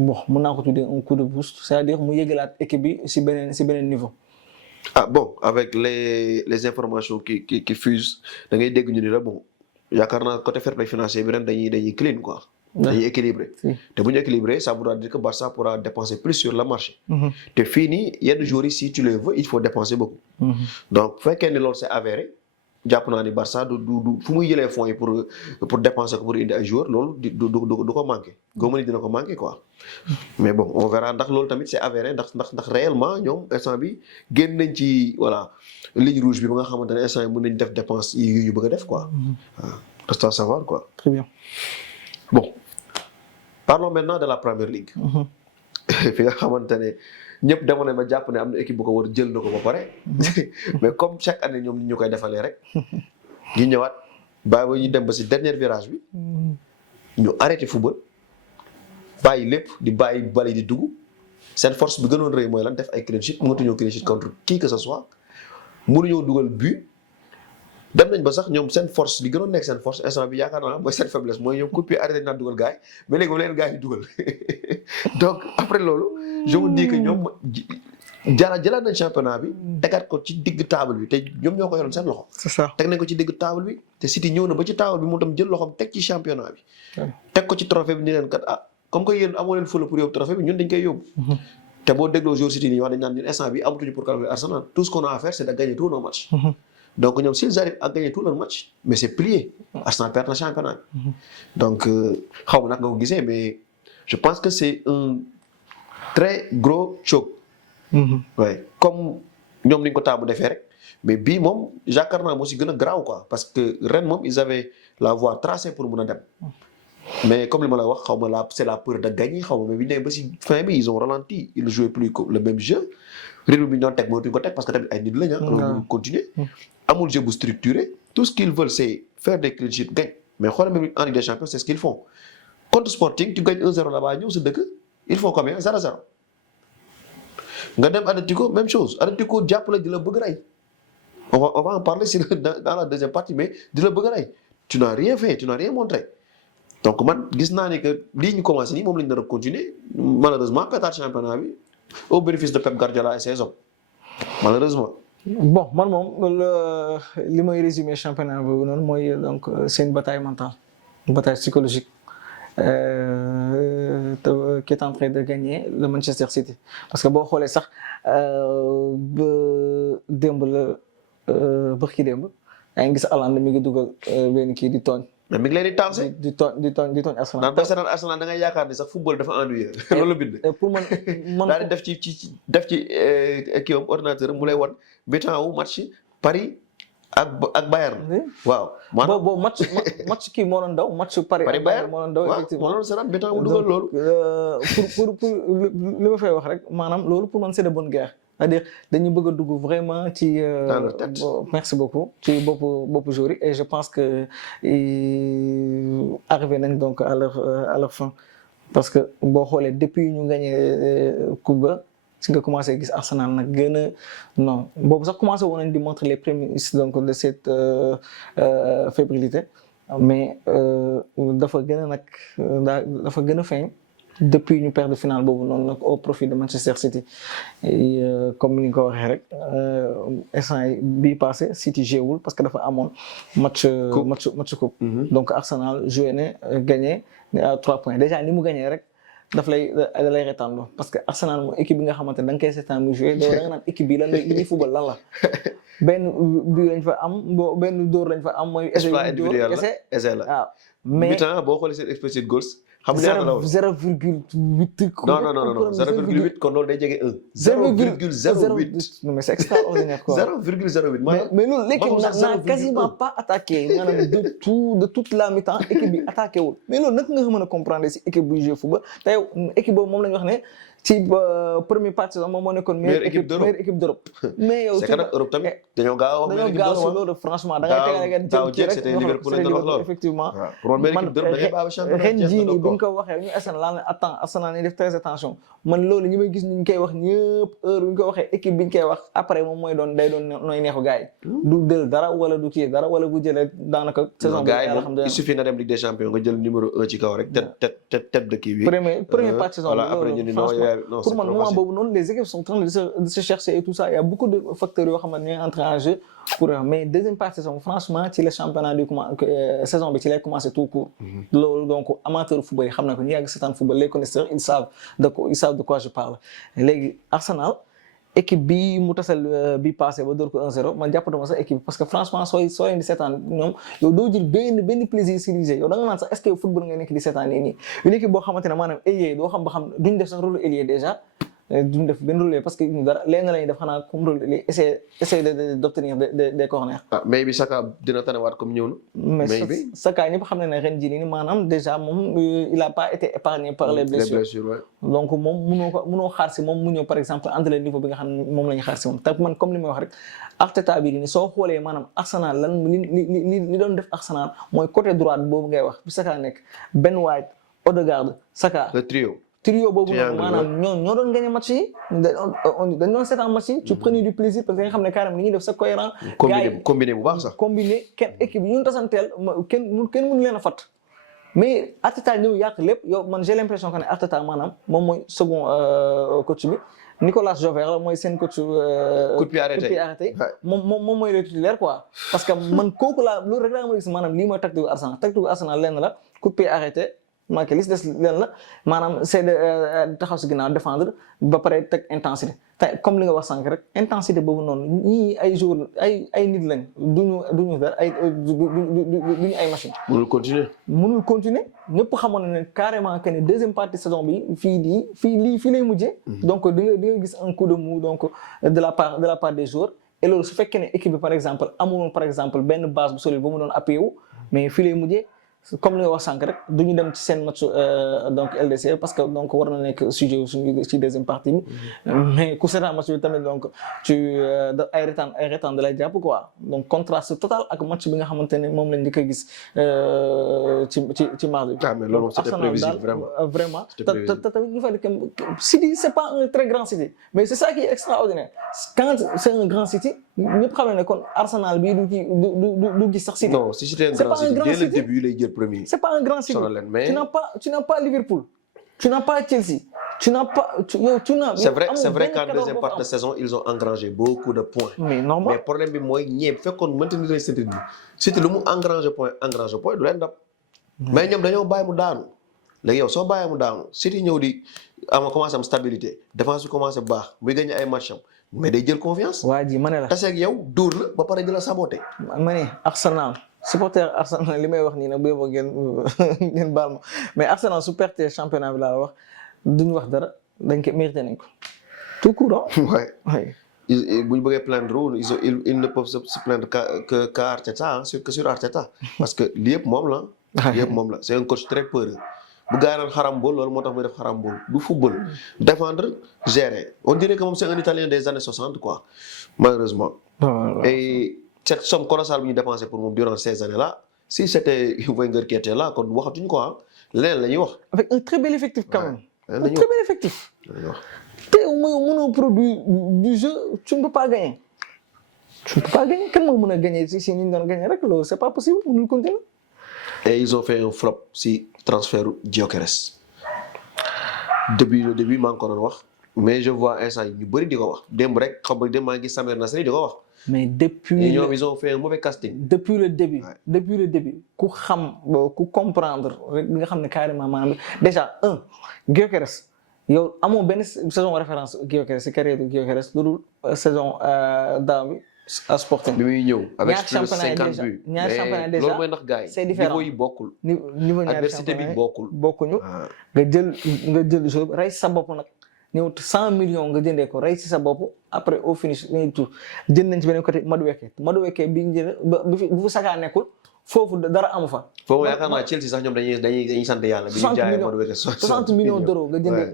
bon mën naa ko tuddee un coup de boost c'est-à-dire mu yëgalaat équipe bi si beneen niveau. Ah bon, avec les informations qui fusent, da ngay dégg ñu ni la bon yaakaar naa côté fair play financier bi ren dañuy clean quoi. dañuy équilibré. te bu ñu équilibré ça voudra dire que Barça pourra dépenser plus sur le marché. te fii nii yenn joueurs yi si tu les veux il faut dépenser beaucoup. donc bu fekkee ni loolu c'est avéré jàpp naa ni Barça du fu muy jëlee fonds yi pour dépenser ko pour indi ay joueurs loolu du ko manqué góob ni dina ko manqué quoi. mais bon on verra ndax loolu tamit c'est avéré ndax réellement ñoom instant bi génn nañ ci voilà ligne rouge bi ba nga xamante ne instant yi mën nañ def dépense yi ñu bëgg a def quoi. waaw reste à savoir quoi. Très bien. Bon parlons maintenant de la Premier League. fi nga xamante ne ñëpp demoon nañ ba jàpp ne am na équipe bu ko war jël na ko ba pare mais comme chaque année ñoom ñu koy defalee rek ñu ñëwaat bàyyi ba ñu dem ba si dernier virage bi ñu arrêté football bàyyi lépp di bàyyi bali di dugg seen force bi gënoon rëy mooy lan def ay clean sheet mënatuñoo clean sheet contre qui que ce soit mënuñoo dugal but dem nañ ba sax ñoom seen force li gënoon nekk seen force instant bi yaakaar naa mooy seen faiblesse mooy ñoom coup de pied arrêté naa dugal gars yi mais léegi ba leen gars yi dugal donc après loolu je vous dis que ñoom jëlaat nañ championnat bi tegaat ko ci digg table bi te ñoom ñoo ko yoroon seen loxo. c'est ça teg nañ ko ci digg table bi te City ñëw na ba ci table bi mu tam jël loxoom teg ci championnat bi. teg ko ci trophée bi ni leen kat comme que yéen amoo leen fula pour yóbbu trophée bi ñun dañ koy yóbbu. te boo dégloo joueur City nii wax dañ naan ñun instant bi amatuñu pour calculer Arsenal tout ce qu'on a à faire c'est de gagner tous nos matchs. donc ñoom s'ils arrivent à gagner tous leurs matchs mais c'est plié. Arsenal perd na championnat bi. donc xaw ma nag nga ko gisee mais je pense que c'est un très gros choc. ouais comme ñoom ni ñu ko taamu defee rek mais bii moom yaakaar naa moo si gën a garaaw quoi parce que ren moom ils avaient la voie tracée pour mun a dem. mais comme li ma la wax xaw ma c'est la peur de gagner xaw ma mais bi ñu demee ba si fin bi ils ont ralenti ils ne jouaient plus le même jeu rythme bi ñu doon teg mënatuñu ko teg parce que tamit ay nit lañ ah. continuer amul jeu bu structuré tout ce qu'ils veulent c'est faire des clean sheets gagne mais xoolal même en Ligue des Champions c'est ce qu'ils font contre Sporting tu gagnes 1-0 là-bas ñëw sa dëkk ils font combien 0-0 nga dem Atlético même chose Atlético jàpp la di la bëgg rey on va en parler dans la deuxième partie mais di la bëgg rey tu n'as rien fait tu n'as rien montré donc man gis naa ne que lii ñu commencé nii moom la ñu nar a continuer malheureusement pétard championnat bi au bénéfice de Pep Guardiola et ses hommes malheureusement. bon man moom li may résumer championnat boobu noonu mooy donc c'est une bataille mentale une bataille psychologique qui est en train de gagner le Manchester City parce que boo xoolee sax ba démb la bërki démb yaa ngi gis Haaland mi ngi dugal benn kii di tooñ. mais mi ngi leen di tansé. di tooñ Arsenal. naan booy seetaan Arsenal da ngay yaakaar ni sax football dafa ennuyeux. loolu la bind. pour man daal di def ci kii am ordinateur mu lay wan mi-temps wu match Paris ak Bayern. waaw maanaam boobu match kii moo doon daw match Paris Bayern moo doon daw effectivement waaw moo doon seetaan mi-temps mu dugal loolu. pour li ma fay wax rek maanaam loolu pour man c'est de bonne guerre. c'est-à-dire dañu bëgg a dugg vraiment ci. merci beaucoup ci boppu jour yi et je pense que arrivé nañ donc à leur fin parce que boo xoolee depuis ñu gagné coupe ba si nga commencé gis Arsenal nag gën a non boobu sax commencé woon nañ di montrer les prémices donc de cette fébrilité mais dafa gën a nag dafa gën a feeñ. depuis ñu perdre finale boobu noonu nag au profit de Manchester City et comme ni nga ko waxee rek instant bii passé City jéewul parce que dafa amoon match coupe donc Arsenal joué ne gagné à 3 points déjà ni mu gagné rek da lay retaan parce que Arsenal mooy équipe bi nga xamante ne da nga koy seetaan muy joué da nga naan équipe bi lan li muy football lan la benn bii lañ fa am benn dóor lañ fa am mooy. exploit individuel la essai la waaw mais mi-temps boo xoolee seen expected goals. xam nga ñaata la woon 0,8. non 0,8 kon loolu day jege 1. 0,08 non mais c'est extraordinaire quoi. 0,08 maanaam. mais loolu l'équipe n'a quasiment pas attaqué maanaam de toute la mi-temps équipe bi attaqué wul mais loolu naka nga mën a comprendre si équipe buy jouer football te yow équipe boobu moom la ñu wax ne ci première partie saison moom moo nekkoon meilleure équipe d'Europe. mais yow c'est que nag Europe tamit dañoo gaaw a wax loolu franchement da ngay tegal ngeen jël ci rek c'était Liverpool lañ doon wax loolu effectivement. pour meilleure équipe d'Europe da ngay baax championnat ren jii nii bi nga ko waxee ñu Arsenal laa ne attends Arsenal ni def très attention man loolu ñi may gis ñu koy wax ñëpp heure bu ñu ko waxee équipe bi ñu koy wax après moom mooy doon day doon nooy neexu gars yi du del dara wala du kii dara wala bu jëlee daanaka saison bi il suffit na dem Ligue des Champions nga jël numéro 1 ci kaw rek tête de kii bi première partie saison voilà après ñu ni non pour man moment boobu noonu les équipes sont en train de se chercher et tout ça il y a beaucoup de facteurs yoo xamante ne ñooy entrer en jeu pour mais deuxième partie saison franchement ci le championnat du saison bi ci lay commencé tout court. loolu donc amateur football yi xam na ko ñu yàgg seetaan football les connaisseurs ils savent de quoi je parle léegi Arsenal équipe bi mu tasal bi passé ba door ko 1-0 man jàppatuma sax équipe parce que franchement sooy leen di seetaan ñoom yow doo jël benn plaisir si liggéey yow da nga naan sax est-ce que football nga nekk di seetaan nii une équipe boo xamante ne maanaam ailier doo xam ba xam duñ def sax rôle ailier déjà duñ def benn rôle parce que ñu dara léegi la ñuy def xanaa comme rôle ailier essayer d'obtenir des corners. mais bi Saka dina tanewaat comme ñëw na. mais Saka ñëpp xam ne ren jii nii maanaam déjà moom il a pas été épargné par les blessures. donc moom mënoo xaar si moom mu ñëw par exemple entre le niveau bi nga xam ne moom la ñu xaar si moom te man comme li may wax rek Arteta bii nii soo xoolee maanaam Arsenal lan li doon def Arsenal mooy côté droite boobu ngay wax bi Saka nekk Ben White Odegaard Saka. le trio boobu noonu maanaam ñoo doon gagné match yi dañ doon seetaan match yi tu prenais du plaisir parce que nga xam ne carrément li ñuy def c'est cohérent combiné bu baax sax combiné kenn équipe yi ñu tasanteel kenn mënu leen a fat mais Arteta ñëw yàq lépp yow man j'ai l'impression que ne Arteta maanaam moom mooy second coach bi Nicolas Jover la mooy seen coach coup de pied arrêté moom mooy le titulaire quoi parce que man kooku laa loolu rek laa ma gis maanaam lii mooy tactique Arsenal lenn la coup de pied arrêté marqué li des leen la maanaam c'est de taxaw si ginnaaw défendre ba pare teg intensité te comme li nga wax sànq rek intensité boobu noonu ñii ay joueurs ay nit lañ duñu dara duñu ay machine mënul continuer ñëpp xamoon ne carrément que ne deuxième partie saison bi fii lay mujjee donc di nga gis un coup de mou donc de la part des joueurs et loolu su fekkee ne équipe bi par exemple amuloon par exemple benn base bu solide ba mu doon appuyé wu mais fii lay mujjee comme li nga wax sànq rek duñu dem ci seen match donc LDC parce que donc war na nekk sujet suñu ci deuxième partie bi mais ku seetaan match bi tamit donc ay retaan da lay jàpp quoi donc contraste total ak match bi nga xamante ne moom lañ njëkk a gis ci mardi bi. mais loolu c'était prévisible vraiment te tamit ñu fay City c'est pas un très grand City mais c'est ça qui est extraordinaire quand c'est un grand City ñëpp xam ne kon Arsenal bii du gis sax City. non si c'était un grand City dès le début lay jël premier. C'est pas un grand City. Tu n'as pas Liverpool. Tu n'as pas Chelsea. Tu n'as c'est vrai qu'en deuxième partie de saison ils ont engrangé beaucoup de points. Mais normal. Mais problème bi mooy ñeeb fekkoon maintenir nañ seen rythme City lu mu engrangé point du leen dab. mais ñoom dañoo bàyyi mu daanu. léegi yow soo bàyyi mu daanu City ñëw di commencé am stabilité défense bi commencé baax muy gagné ay match am mais day jël confiance. waa ji ma ne la taseeg yow dóor la ba pare di la saboté. ma ne Arsenal. supporter Arsenal li may wax nii nag bu yeboo ngeen baal ma mais Arsenal su perte championnat bi laa wax duñu wax dara dañ ko mérité nañ ko tout court. ouais. bu ñu bëggee plaindre ils ne peuvent se plaindre que Arteta que sur Arteta parce que lii yëpp moom la. c'est un coach très peureux bu gaa naan xarambool loolu moo tax muy def xarambool du football défendre gérer on dirait que moom c'est un Italien des années 60 quoi malheureusement. et cette somme colossale bi ñu dépensé pour moom durant ces années-là si c'était Wenger qui était là kon waxatuñu quoi leneen la ñuy wax. avec un très bel effectif quand même. un très bel effectif. te mënoo produit du jeu tu ne peux pas gagner. kan moo mën a gagner si ñu doon gagner rek loolu c'est pas possible mënul continuer. et ils ont fait un flop si transfert Gyökeres. début maa ngi ko doon wax mais je vois instant ñu bëri di ko wax démb rek xam nga démb maa ngi Samir Nasri di ko wax. mais depuis ñoom ils ont fait un mauvais casting. depuis le début ku comprendre rek nga xam ne carrément maanaam déjà Gyökeres yow amoo benn saison référence Gyökeres si carrière de Gyökeres lu dul saison daaw bi à Sporting. bi muy ñëw avec Ñaar plus de championnat yi 50 déjà- buts. ñaar mais championnat déjà, loolu mooy ndax gars yi c'est différent. niveau yi bokkul. niveau ñaari adversité bi championnat yi bokkul. bokkuñu. Ah. nga jël jour rey sa bopp nag ñëw 100 millions nga jëndee ko rey si sa bopp après au finish ngay tour jënd nañ ci beneen côté Madueke bi ñu jënd bu fi Saka nekkul foofu dara amu fa. foofu yaakaar naa Chelsea sax ñoom dañuy sant yàlla. bi ñu jaayee Madueke 60 millions d'euros nga jëndee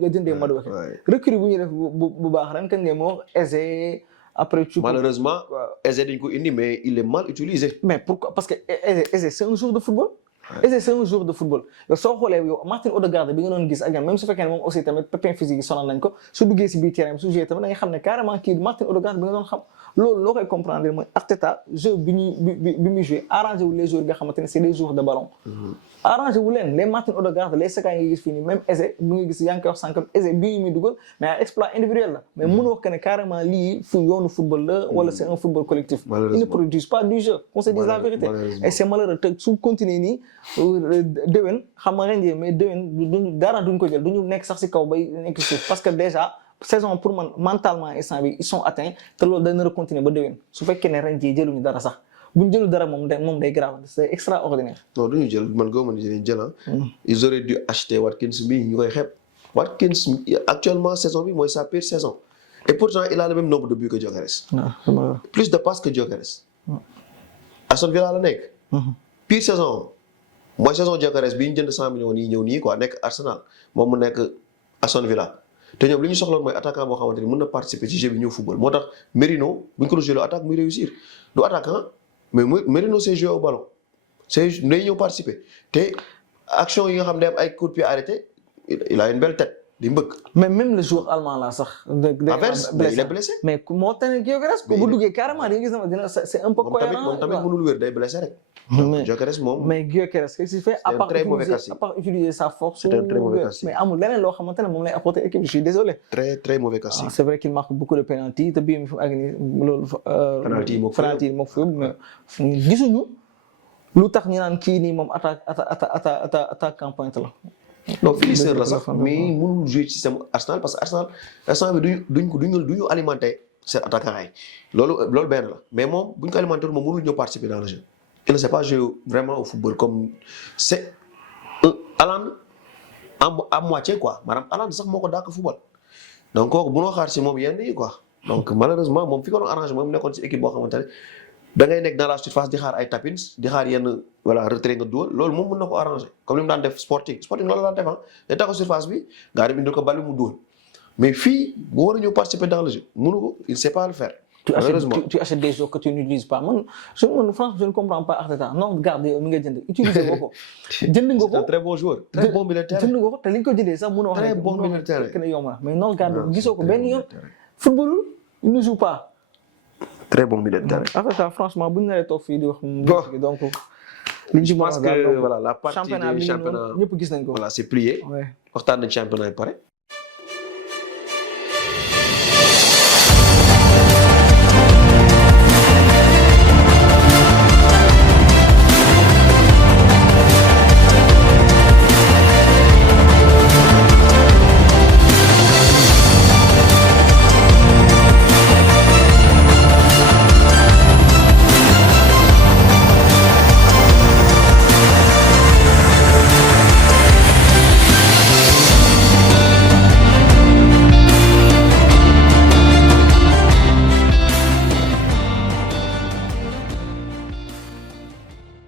nga jëndee Madueke. recrue bu ñu def bu baax ren kan ngeen moo Eze après. malheureusement Eze dañ ko indi mais il est mal utilisé. mais pourquoi parce que Eze c'est un joueur de football. Eze c'est un joueur de football yow soo xoolee yow Martin Odegaard bi nga doon gis ak même su fekkee ne moom aussi tamit pépin physique yi sonal nañ ko su duggee si biir terrain su joué tamit da nga xam ne carrément kii Martin Odegaard bi nga doon xam loolu loo koy comprendre mooy Arteta jeu bi muy joué arrangé wu les joueurs nga xamante ne c'est des joueurs de ballon. arrangé wu leen les Martin Odegaard les Saka yi nga gis fii nii même Eze bu nga gis yaa ngi koy wax sànq Eze bii muy dugal mais ay exploit individuel la mais mënoo wax que ne carrément lii yoonu football la wala c'est un football collectif. ils ne produisent pas du jeu on se dit la vérité et c'est malheureux te su continuer nii déwén xam nga ren jii mais déwén dara duñ ko jël duñu nekk sax si kaw bay nekk suuf parce que déjà saison pour man mentalement instant bi ils sont atteints te loolu dana continuer ba déwén su fekkee ne ren jii jëluñu dara sax buñ jëlu dara moom day grave c'est extraordinaire. non duñu jël man góob ma ne dinañ jël ils auraient dû acheter Watkins bi ñu koy xeeb Watkins actuellement saison bi mooy sa pire saison et pourtant il a le même nombre de buts que Gyökeres. plus de passes que Gyökeres. Aston Villa la nekk. pire saison mooy saison Gyökeres bi ñu jënd 100 millions yi ñëw nii quoi nekk Arsenal moom mu nekk Aston Villa te ñoom li ñu soxloon mooy attaquant boo xamante ni mën na participer ci jeu bi ñëw football moo tax Merino bu ñu ko doon joué attaque muy réussir du attaquant mais Merino c'est joué au ballon c'est day ñëw participer te action yi nga xam ne am ay coup de pied arrêté il a une belle tête di mbëkk. mais même le joueur allemand là sax. Havertz il est blessé. mais moo tax Gyökeres ko bu duggee carrément di nga gis ne dina c'est un peu cohérent. moom tamit mënul wér day blessé rek. Gyökeres moom. mais Gyökeres qu'est-ce qu'il fait à part utiliser sa force. c'est un très mauvais casting. mais amul leneen loo xamante ne moom lay apporter équipe je suis désolé. très très mauvais casting. c'est vrai qu'il marque beaucoup de penalty te bii mi fi mu àgg nii loolu. penalty yi moo ko fi yóbbu mais gisuñu lu tax ñu naan kii nii moom attaquant pointe la. non finisseur la sax mais mënul jouer ci système Arsenal parce que Arsenal instant bi duñu alimenter seen attaquant yi loolu benn la mais moom buñ ko alimenter moom mënul ñëw participer dans le jeu il ne sait pas jouer vraiment au football comme c'est Haaland à moitié quoi maanaam Haaland sax moo ko dàq football donc kooku mënoo xaar ci moom yenn yi quoi donc malheureusement moom fi ko doon arrangé moom nekkoon ci équipe boo xamante ne da ngay nekk dans la surface di xaar ay tapins di xaar yenn retrait nga dugal loolu moom mën na ko arranger comme li mu daan def Sporting loolu la daan def day taxaw surface bi gars yi indil ko bal bi mu dugal mais fii bu war a ñëw participer dans le jeu mënu ko il sait pas le faire. tu achètes des joueurs que tu n'utilises pas franchement je ne comprends pas Arteta non garde yow mi nga jënd utiliser nga ko. jënd nga ko c'est un très bon joueur. très bon milieu de terrain jënd nga ko te li nga ko jëndee sax mënoo wax très bon milieu de terrain ne yomb na mais non garde gisoo ko benn yoon football il ne joue pas. très bon milieu de terrain. Arteta franchement bu ñu naree toog fii di wax. donc. je pense que voilà la partie du championnat ñëpp gis nañ ko. voilà c'est plié. waxtaan nañ championnat yi pare.